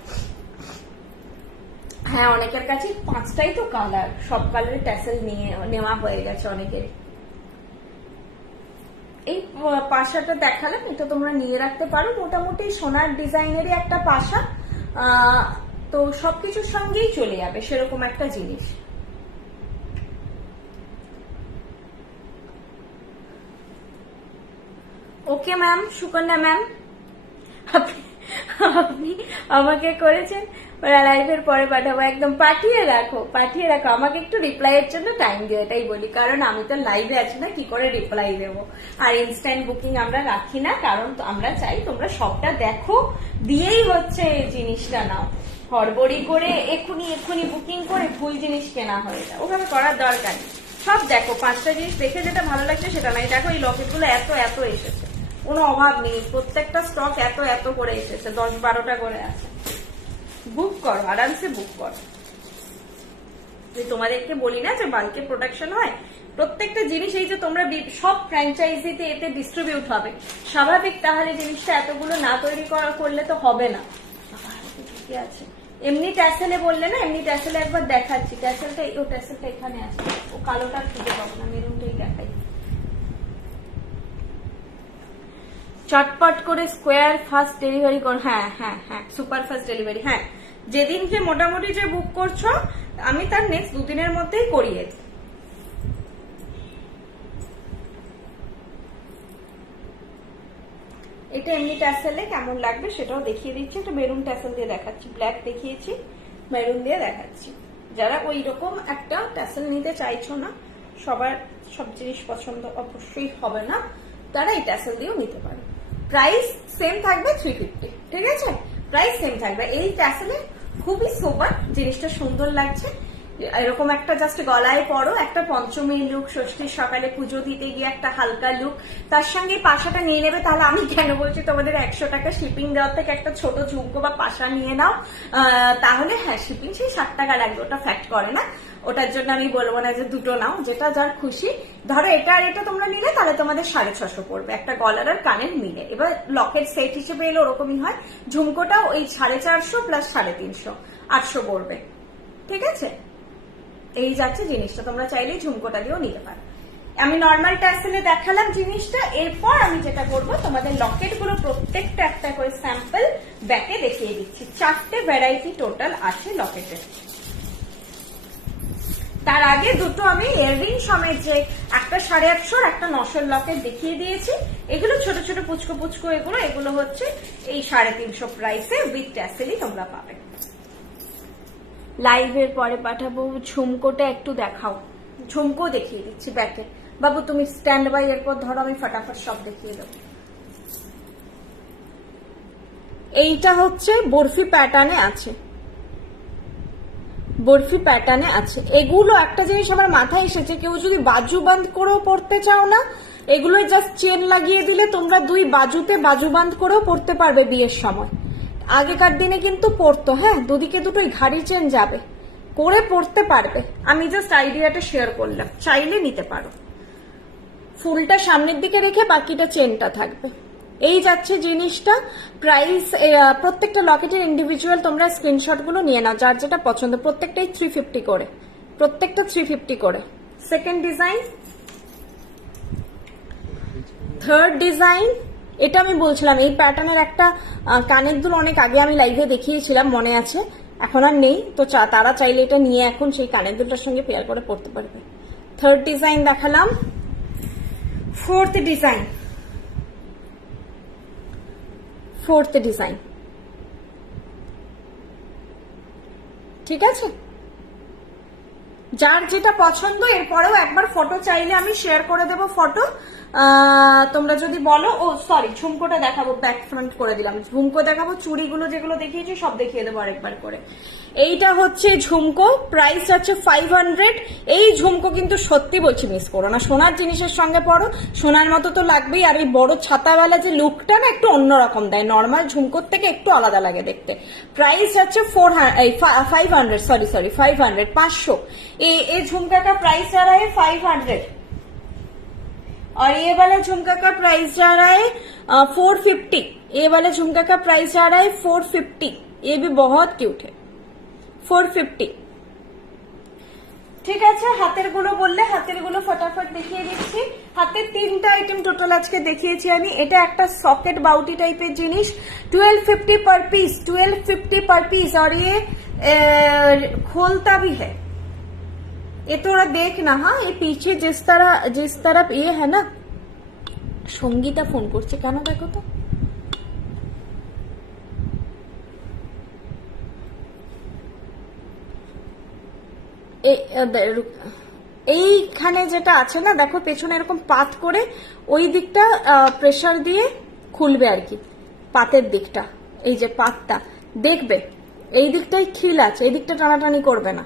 হ্যাঁ, অনেকের কাছে 5টাই তো কালার, সব কালারের ট্যাসেল নেওয়া হয়ে গেছে অনেকের। এই পাশাটা দেখালাম, এটা তোমরা নিয়ে রাখতে পারো, মোটামুটি সোনার ডিজাইনেরই একটা পাশা, তো সবকিছুর সঙ্গেই চলে যাবে সেরকম একটা জিনিস। ওকে ম্যাম, সুকন্যা ম্যাম, আপনি আমাকে করেছেন, লাইভের পরে পাঠাবো, একদম পাঠিয়ে রাখো, পাঠিয়ে রাখো, আমাকে একটু রিপ্লাইয়ের জন্য টাইম দিও, এটাই বলি, কারণ আমি তো লাইভে আছি না, কি করে রিপ্লাই দেবো। আর ইনস্ট্যান্ট বুকিং আমরা রাখি না, কারণ আমরা চাই তোমরা সবটা দেখো, দিয়েই হচ্ছে জিনিসটা নাও। হড়বড়ি করে এক্ষুনি বুকিং করে ভুল জিনিস কেনা হয়ে যায়, ওখানে করার দরকার নেই। সব দেখো, 5টা জিনিস দেখে যেটা ভালো লাগছে সেটা নাই। দেখো এই লকেটগুলো এত এসেছে, কোনো অভাব নেই, প্রত্যেকটা স্টক এত করে এসেছে, 10-12টা করে আছে। বুক করো, আরামসে বুক করো। তোমাদেরকে বলি না যে বাল্কে প্রোডাকশন হয়, প্রত্যেকটা জিনিস এই যে তোমরা সব ফ্র্যাঞ্চাইজিতে এতে ডিস্ট্রিবিউট হবে, স্বাভাবিক, তাহলে জিনিসটা এতগুলো না তৈরি করলে তো হবে না। ঠিকই আছে, এমনি ট্যাসেলে বললে না, এমনি ট্যাসেলে একবার দেখাচ্ছি, ট্যাসেলটা এখানে আছে, ও কালোটা খুঁজে পাবো না, মেরুনটাই দেখাই। চটপট করে স্কোয়ার ফাস্ট ডেলিভারি কর, হ্যাঁ, সুপার ফাস্ট ডেলিভারি। হ্যাঁ, যেদিনকে মোটামুটি যে বুক করছো আমি তার নেক্সট 2 দিনের মধ্যেই করিয়ে দিই। এটা এমনি ট্যাসেলে কেমন লাগবে সেটাও দেখিয়ে দিচ্ছি, একটা মেরুন ট্যাসেল দিয়ে দেখাচ্ছি, ব্ল্যাক দেখিয়েছি, মেরুন দিয়ে দেখাচ্ছি। যারা ওই রকম একটা ট্যাসেল নিতে চাইছো না, সবার সব জিনিস পছন্দ অবশ্যই হবে না, তারা এই ট্যাসেল দিয়েও নিতে পারে। প্রাইস সেম থাকবে 350, ঠিক আছে, প্রাইস সেম থাকবে। এই ট্যাসেলে খুবই সোবার, জিনিসটা সুন্দর লাগছে, এরকম একটা জাস্ট গলায় পরো, একটা পঞ্চমী লুক, ষষ্ঠীর সকালে পুজো দিতে গিয়ে একটা হালকা লুক, তার সঙ্গে পাশাটা নিয়ে নেবে। তাহলে আমি কেন বলছি তোমাদের 100 টাকা শিপিং দেওয়ার থেকে একটা ছোট ঝুমকো বা পাশা নিয়ে নাও, তাহলে হ্যাঁ শিপিং সেই 60 টাকা লাগবে, ওটা ফ্যাক্ট করে না, ওটার জন্য আমি বলবো না যে দুটো নাও, যেটা যার খুশি। ধরো এটা আর এটা তোমরা নিলে তাহলে তোমাদের 650 পড়বে, একটা গলার আর কানের মিলে। এবার লকেট সেট হিসেবে এলে ওরকমই হয়, ঝুমকোটাও ওই 450 প্লাস 350, 800 পড়বে, ঠিক আছে। এই যাচ্ছে জিনিসটা, তোমরা চাইলেই ঝুমকোটা দিয়েও নিতে পারো। আমি নর্মাল ট্যাসেলে দেখালাম জিনিসটা, এরপর আমি যেটা করবো তোমাদের লকেট গুলো প্রত্যেকটা একটা করে স্যাম্পল ব্যাকে দেখিয়ে দিচ্ছি। 4টে ভ্যারাইটি টোটাল আছে লকেটের। তার আগে দুটো আমি ইয়াররিং সমেত যে একটা 850 একটা 900 লকেট দেখিয়ে দিয়েছি, এগুলো ছোট ছোট পুচকো এগুলো হচ্ছে এই 350 প্রাইসে উইথ ট্যাসেলই তোমরা পাবে। লাইভের পরে পাঠাবো, ঝুমকোটা একটু দেখাও, ঝুমকো দেখিয়ে দিচ্ছি ব্যাকে। বাবু তুমি স্ট্যান্ড বাই, এরপর ধরো আমি ফটাফট সব দেখিয়ে দেবো। এইটা হচ্ছে বরফি প্যাটার্নে আছে, বরফি প্যাটার্নে আছে। এগুলো একটা জিনিস আমার মাথায় এসেছে, কেউ যদি বাজু বাঁধ করেও পড়তে চাও না, এগুলো জাস্ট চেন লাগিয়ে দিলে তোমরা 2 বাজুতে বাজু বাঁধ করেও পড়তে পারবে বিয়ের সময়। আগেকার দিনে কিন্তু পড়তো, হ্যাঁ, দুদিকে দুটোই ঘাড়ি চেন যাবে, করে পড়তে পারবে। আমি জাস্ট আইডিয়াটা শেয়ার করলাম, চাইলে নিতে পারো। ফুলটা সামনের দিকে রেখে বাকিটা চেনটা থাকবে। এই যাচ্ছে জিনিসটা। প্রাইস প্রত্যেকটা লকেটের ইন্ডিভিজুয়াল তোমরা স্ক্রিনশট গুলো নিয়ে নাও, যার যেটা পছন্দ। প্রত্যেকটাই 350 করে, প্রত্যেকটা 350 করে। সেকেন্ড ডিজাইন, থার্ড ডিজাইন, এটা আমি বলছিলাম এই প্যাটার্নের একটা কানের দুল অনেক আগে আমি লাইভে দেখিয়েছিলাম, মনে আছে, এখন আর নেই, তো তারা চাইলে এটা নিয়ে এখন সেই কানের দুলটার সঙ্গে পেয়ার করে পড়তে পারবে। থার্ড ডিজাইন দেখালাম। ফোর্থ ডিজাইন, ঠিক আছে, যার যেটা পছন্দ। এরপরেও একবার ফটো চাইলে আমি শেয়ার করে দেবো ফটো, তোমরা যদি বলো। ও সরি, ঝুমকোটা দেখাবো, ব্যাক ফ্রন্ট করে দিলাম। ঝুমকো দেখাবো, চুড়িগুলো যেগুলো দেখিয়েছি সব দেখিয়ে দেবো আরেকবার করে। এইটা হচ্ছে ঝুমকো, প্রাইস আছে 500। এই ঝুমকো কিন্তু সত্যি বলছি মিস করো না, সোনার জিনিসের সঙ্গে পরো, সোনার মতো তো লাগবেই। আর এই বড় ছাতাওয়ালা যে লুকটা না একটু অন্যরকম দেয়, নর্মাল ঝুমকোর থেকে একটু আলাদা লাগে দেখতে। প্রাইস আছে 500, सॉरी 500, 500। ये झुमका का प्राइस जा रहा है 500 और ये वाला झुमका का प्राइस जा रहा है 450। ये वाला झुमका का प्राइस जा रहा है 450। ये भी बहुत क्यूट है, 450। ঠিক আছে, হাতের গুলো বললে হাতের গুলো ফটাফট দেখিয়ে দিচ্ছি। হাতের 3টা আইটেম টোটাল আজকে দেখিয়েছি আমি। এটা একটা সকেট বাউটি টাইপের জিনিস, 1250 पर पीस, 1250 पर पीस। और ये खोलता भी है, ये थोड़ा देखना। हाँ, ये पीछे जिस तरफ ये है ना, সঙ্গীতা ফোন করছে কেন দেখো তো। এইখানে যেটা আছে না দেখো, পেছনে এরকম পাত করে ওই দিকটা প্রেসার দিয়ে খুলবে আর কি, পাতের দিকটা, এই যে পাতটা দেখবে এই দিকটাই খিল আছে, এই দিকটা টানাটানি করবে না,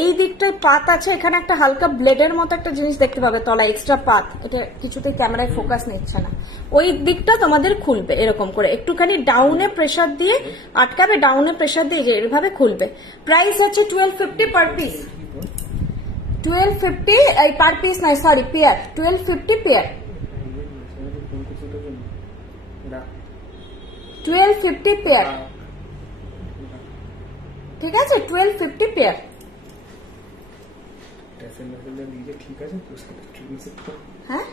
এই দিকটায় পাত আছে। এখানে একটা হালকা ব্লেডের মতো একটা জিনিস দেখতে পাবে তলা, এক্সট্রা পাত, এটা কিছুতেই ক্যামেরায় ফোকাস নিচ্ছে না। ওই দিকটা তোমাদের খুলবে এরকম করে, একটুখানি ডাউনে প্রেসার দিয়ে আটকাবে, ডাউনে প্রেসার দিয়ে যে এভাবে খুলবে। প্রাইস হচ্ছে 1250 পার পিস, 1250 পার পিস নয়, সরি পেয়ার, 1250 পেয়ার, 1250 পেয়ার। ঠিক আছে, 1250 পেয়ার। ঠিক আছে তো, হ্যাঁ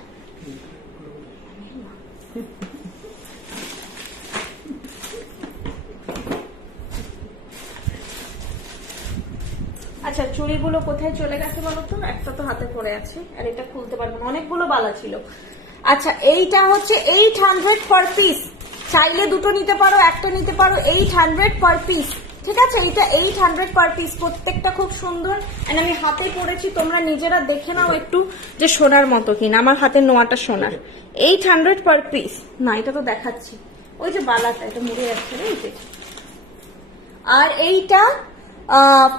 আচ্ছা, চুড়িগুলো কোথায় চলে গেছে বলো তো? একটা তো হাতে পড়ে আছে, আর এটা খুলতে পারবো না, অনেকগুলো বালা ছিল। আচ্ছা, এইটা হচ্ছে 800 পার পিস, চাইলে দুটো নিতে পারো, একটা নিতে পারো, 800 পার পিস। ঠিক আছে, এটা 800 পার পিস, প্রত্যেকটা খুব সুন্দর। আমি হাতে পরেছি, তোমরা নিজেরা দেখে নাও একটু যে সোনার মতো কিনা। আমার হাতের নোয়াটা সোনার, 800 পার পিস। না, এটা তো দেখাচ্ছি, ওই যে বালাটা এটা মুড়ে যাচ্ছে না, এই যে। আর এইটা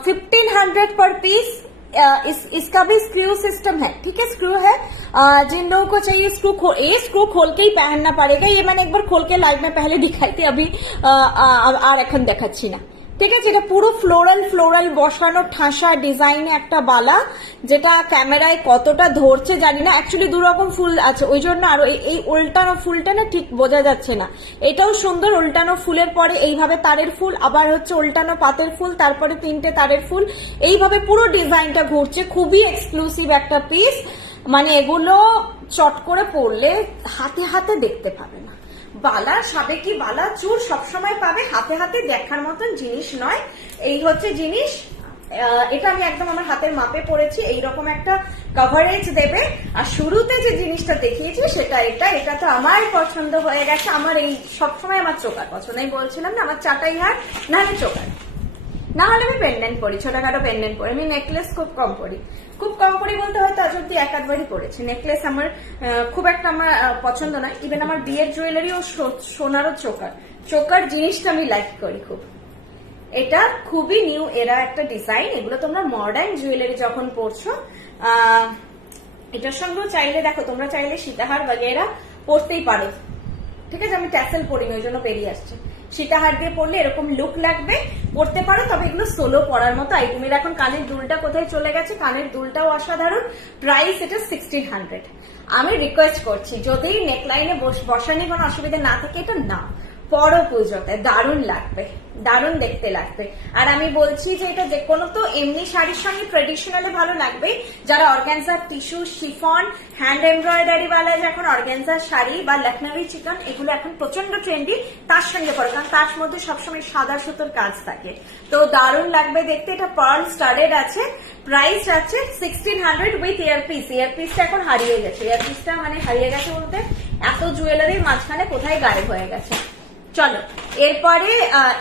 1500 पर पीस। इसका भी स्क्रू सिस्टम है, ठीक है, स्क्रू है। जिन लोगों को चाहिए स्क्रू खोल के ही पहनना पड़ेगा। ये मैंने एक बार खोल के लाइव में पहले दिखाई थी, अभी আর এখন দেখাচ্ছি না। ঠিক আছে, এটা পুরো ফ্লোরাল বসানো ঠাসা ডিজাইনে একটা বালা, যেটা ক্যামেরায় কতটা ধরছে জানি না। অ্যাকচুয়ালি দু রকম ফুল আছে, ওই জন্য আরো এই উল্টানো ফুলটা না ঠিক বোঝা যাচ্ছে না। এটাও সুন্দর, উল্টানো ফুলের পরে এইভাবে তারের ফুল, আবার হচ্ছে উল্টানো পাতের ফুল, তারপরে 3টে তারের ফুল, এইভাবে পুরো ডিজাইনটা ঘুরছে। খুবই এক্সক্লুসিভ একটা পিস, মানে এগুলো চট করে পরলে হাতে হাতে দেখতে পাবে না। বালা, সাবেকি বালা, চুর সবসময় পাবে, হাতে হাতে দেখার মতন জিনিস নয়। এই হচ্ছে জিনিস, এটা আমি একদম আমার হাতের মাপে পড়েছি। এইরকম একটা কভারেজ দেবে। আর শুরুতে যে জিনিসটা দেখিয়েছি সেটা এটা তো আমার পছন্দ হয়ে গেছে। আমার এই সবসময় আমার চোকার পছন্দ, আমি বলছিলাম না, আমার চাটাই হার না হলে চোকার, না হলে আমি পেন্ডেন্ট পরি, ছোটখাটো পেন্ডেন্ট পরি। আমি নেকলেস খুব কম পরি, বলতে হয়তো আজ অব্দি এক আধবারই পড়েছি। নেকলেস আমার খুব একটা আমার পছন্দ নয়। ইভেন আমার বিয়ের জুয়েলারি ও সোনারও চোকার জিনিসটা আমি লাইক করি খুব। এটা খুবই নিউ এরা একটা ডিজাইন। এগুলো তোমরা মডার্ন জুয়েলারি যখন পরছো, এটার সঙ্গেও চাইলে দেখো, তোমরা চাইলে সীতাহার বাগেরা পরতেই পারো। ঠিক আছে, আমি ট্যাসেল পরিনি, ওই জন্য বেরিয়ে আসছে। সীতাহার দিয়ে পরলে এরকম লুক লাগবে, পরতে পারো। তবে এগুলো সোলো পরার মতো আইটেম। এখন কানের দুলটা কোথায় চলে গেছে, কানের দুলটাও অসাধারণ। প্রাইস এটা 1600। আমি রিকোয়েস্ট করছি, যদি নেকলাইনে বসানি কোনো অসুবিধা না থাকে, এটা না পরো পুজোতে, দারুণ লাগবে, দারুণ দেখতে লাগবে। আর আমি বলছি যে এটা যে কোনো তো এমনি শাড়ির সঙ্গে ট্রেডিশনালি ভালো লাগবে। যারা organza tissue, chiffon, hand embroidery ওয়ালা এখন অর্গানজার শাড়ি বা লখনৌই চিকন, এগুলো এখন প্রচন্ড ট্রেন্ডি, তার সঙ্গে পরে, কারণ তার মধ্যে সবসময় সাদা সুতোর কাজ থাকে, তো দারুণ লাগবে দেখতে। এটা পার্ল স্টাডেড আছে। প্রাইস আছে 1600 উইথ ইয়ারপিস। ইয়ারপিসটা এখন হারিয়ে গেছে, ইয়ারপিসটা মানে হারিয়ে গেছে বলতে এত জুয়েলারির মাঝখানে কোথায় গায়েব হয়ে গেছে। চলো এরপরে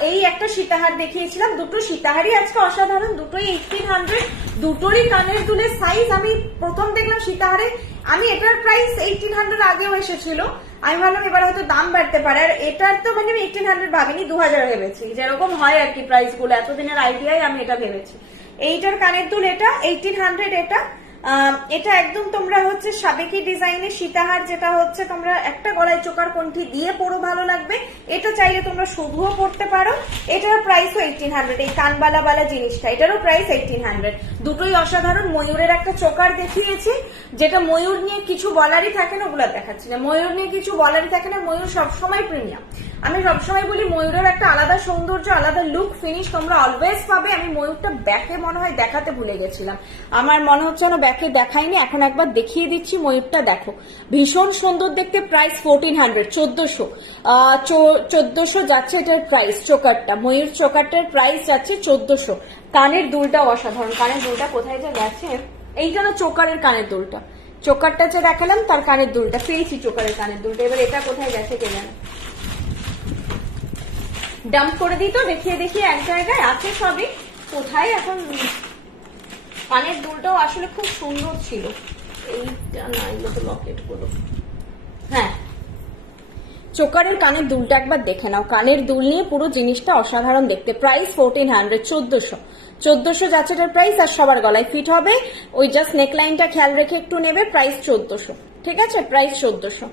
এই একটা সীতাহার দেখিয়েছিলাম, দুটো সীতাহারই আজকে অসাধারণ, দুটোই 1800, দুটোরই কানের দুলের সাইজ। আমি প্রথম দেখলাম সীতাহারে, আমি এটার প্রাইস 1800 আগেও এসেছিল, আমি ভাবলাম এবার হয়তো দাম বাড়তে পারে, আর এটার তো মানে আমি 1800 ভাবিনি, 2000 ভেবেছি, যেরকম হয় আর কি প্রাইস গুলো, এতদিনের আইডিয়ায় আমি এটা ভেবেছি। এইটার কানের দুল এটা 1800, এটা একদম তোমরা হচ্ছে সাবেকি ডিজাইনের সীতাহার, যেটা হচ্ছে তোমরা একটা গলায় চোকার কণ্ঠি দিয়ে পরো, ভালো লাগবে। এটা চাইলে তোমরা শুধুও পরতে পারো। এটার প্রাইসও 1800, এই কানবালা বালা জিনিসটা, এটারও প্রাইস 1800। দুটোই অসাধারণ। ময়ূরের একটা চোকার দেখিয়েছি, যেটা ময়ূর নিয়ে কিছু বলারই থাকে না, ওগুলো দেখাচ্ছি না। ময়ূর নিয়ে কিছু বলারই থাকে না, ময়ূর সবসময় প্রিমিয়াম। আমি সবসময় বলি ময়ূরের একটা আলাদা সৌন্দর্য, আলাদা লুক, ফিনিশ তোমরা অলওয়েজ পাবে। আমি ময়ূরটা ব্যাকে মনে হয় দেখাতে ভুলে গেছিলাম, আমার মনে হচ্ছে না ব্যাকে দেখাইনি, এখন একবার দেখিয়ে দিচ্ছি। ময়ূরটা দেখো, ভীষণ সুন্দর দেখতে। প্রাইস 1400, 1400 যাচ্ছে এটার প্রাইস। চোকারটা, ময়ূর চোকারটার প্রাইস যাচ্ছে 1400। কানের দুলটা অসাধারণ, কানের দুলটা কোথায় যে গেছে, এইটা না চোকারের কানের দুলটা, চোকারটা যে দেখালাম তার কানের দুলটা পেয়েছি, চোকারের কানের দুলটা। এবার এটা কোথায় গেছে কে জানে, ডাম্প করে দিই তো, দেখিয়ে দেখিয়ে এক জায়গায় আছে সবই, কোথায় এখন। কানের দুলটাও আসলে খুব সুন্দর ছিল, এইটা না, এগুলো তো লকেট গুলো। হ্যাঁ, চোকারের কানের দুলটা একবার দেখে নাও, কানের দুল নিয়ে পুরো জিনিসটা অসাধারণ দেখতে। প্রাইস 1400, 1400 যাচ্ছে এটার প্রাইস। আর সবার গলায় ফিট হবে, ওই জাস্ট নেকলাইনটা খেয়াল রেখে একটু নেবে। প্রাইস 1400, ঠিক আছে, প্রাইস 1400।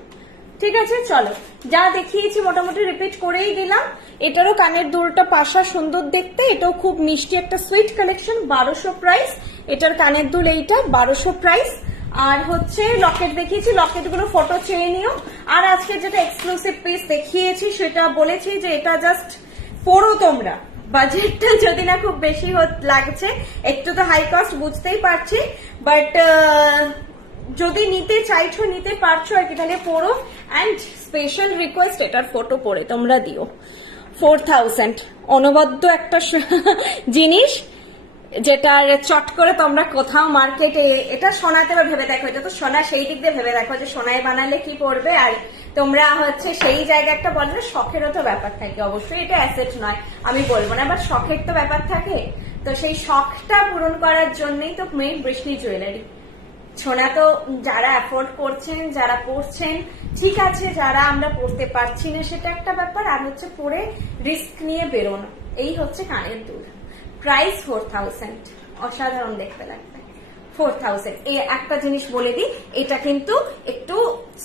ঠিক আছে, চলো যা দেখিয়েছি মোটামুটি রিপিট করেই দিলাম। এটারও কানের দুলটা পাশা সুন্দর দেখতে, এটাও খুব মিষ্টি একটা সুইট কালেকশন। 1200 প্রাইস এটার কানের দুল, এইটা 1200 প্রাইস। আর হচ্ছে লকেট দেখিয়েছি, লকেট গুলো ফটো চেয়ে নিও। আর আজকে যেটা এক্সক্লুসিভ পিস দেখিয়েছি সেটা বলেছি যে এটা জাস্ট পড়ো তোমরা, বাজেটটা যদি না খুব বেশি লাগছে, একটু তো হাই কস্ট বুঝতেই পারছি, বাট যদি নিতে চাইছো নিতে পারছো আর কি, তাহলে পড়ো। অ্যান্ড স্পেশাল রিকোয়েস্ট, এটার ফটো পড়ে তোমরা দিও। 4000 অনবদ্য একটা জিনিস, যেটার চট করে তোমরা কোথাও মার্কেটে, এটা সোনাতে ভেবে দেখো, এটা তো সোনা, সেই দিক দিয়ে ভেবে দেখো যে সোনায় বানালে কি পড়বে। আর তোমরা হচ্ছে সেই জায়গা একটা বললে, শখেরও তো ব্যাপার থাকে, অবশ্যই এটা অ্যাসেট নয় আমি বলবো না, বাট শখের তো ব্যাপার থাকে। তো সেই শখটা পূরণ করার জন্যই তো মেইন বৃষ্টি জুয়েলারি। সোনা তো যারা অ্যাফোর্ড করছেন, যারা পড়ছেন ঠিক আছে, যারা আমরা পড়তে পারছি না সেটা একটা ব্যাপার, আর হচ্ছে পড়ে রিস্ক নিয়ে বেরোনো, এই হচ্ছে কানের দুল। প্রাইস 4000, অসাধারণ দেখতে লাগবে। 4000। এই একটা জিনিস বলে দিই, এটা কিন্তু একটু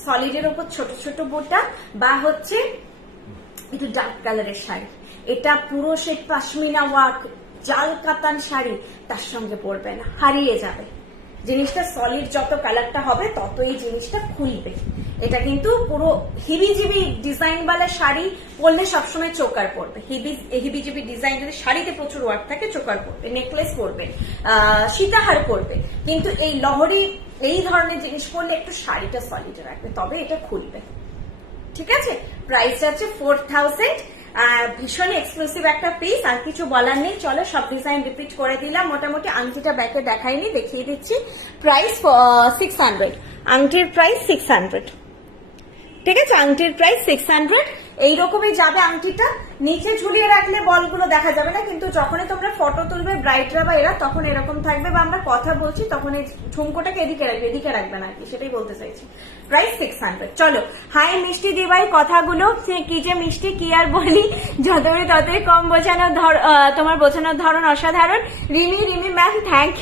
সলিডের উপর ছোট ছোট বোটা বা হচ্ছে একটু ডার্ক কালারের শাড়ি, এটা পুরো সে পাশমিনা ওয়ার্ক জাল কাতান শাড়ি, তার সঙ্গে পরবে না, হারিয়ে যাবে জিনিসটা। সলিড যত কালারটা হবে তত এই জিনিসটা খুলবে। এটা কিন্তু পুরো হিবিজিবি ডিজাইন বালা শাড়ি পরলে সবসময় চোকার পড়বে, হিবিজিবি ডিজাইন যদি শাড়িতে প্রচুর ওয়ার্ক থাকে চোকার পড়বে, নেকলেস পরবে, সীতাহার পরবে, কিন্তু এই লহরি এই ধরনের জিনিস পরলে একটু শাড়িটা সলিড রাখবে, তবে এটা খুলবে। ঠিক আছে, প্রাইস আছে 4000। ভীষণ এক্সক্লুসিভ একটা পিস, আর কিছু বলার নেই। চলো সব ডিজাইন রিপিট করে দিলাম মোটামুটি। আংটিটা ব্যাকে দেখাইনি, দেখিয়ে দিচ্ছি। প্রাইস 600, আংটির প্রাইস 600, ঠিক আছে, আংটির প্রাইস 600। এইরকমই যাবে আংটিটা, নিচে ঝুলিয়ে রাখলে বলগুলো দেখা যাবে না, কিন্তু যখনই তোমরা ফটো তুলবে ব্রাইটরা বা এরা, তখন এরকম থাকবে, বা আমরা কথা বলছি তখন এই ঝুমকোটাকে এদিকে রাখবে না আর কি, সেটাই বলতে চাইছি। প্রাইস 600। চলো, হাই মিষ্টি দিবাই, কথাগুলো কি যে মিষ্টি, কি আর বলি, যতই ততই কম বোঝানোর তোমার বোঝানোর ধরন অসাধারণ। Rimi ma'am, thank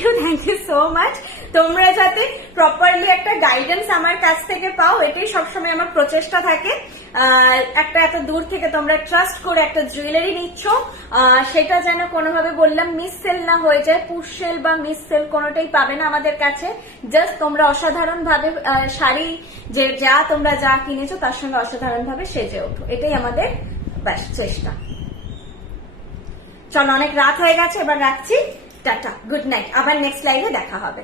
you so much. তোমরা যাতে প্রপারলি একটা গাইডেন্স আমার কাছ থেকে পাও, এটাই সবসময় আমার প্রচেষ্টা থাকে। একটা এত দূর থেকে তোমরা ট্রাস্ট করে একটা জুয়েলারি নিচ্ছ, সেটা যেন কোনোভাবে বললাম মিস সেল না হয়ে যায়। পুশ সেল বা মিস সেল কোনোটাই পাবে না আমাদের কাছে। জাস্ট তোমরা অসাধারণ ভাবে শাড়ি যে তোমরা যা কিনেছো তার সঙ্গে অসাধারণ ভাবে সেজে ওঠো, এটাই আমাদের ব্যাস চেষ্টা। চলো, অনেক রাত হয়ে গেছে, এবার রাখছি, টাটা, গুড নাইট, আবার নেক্সট লাইভে দেখা হবে।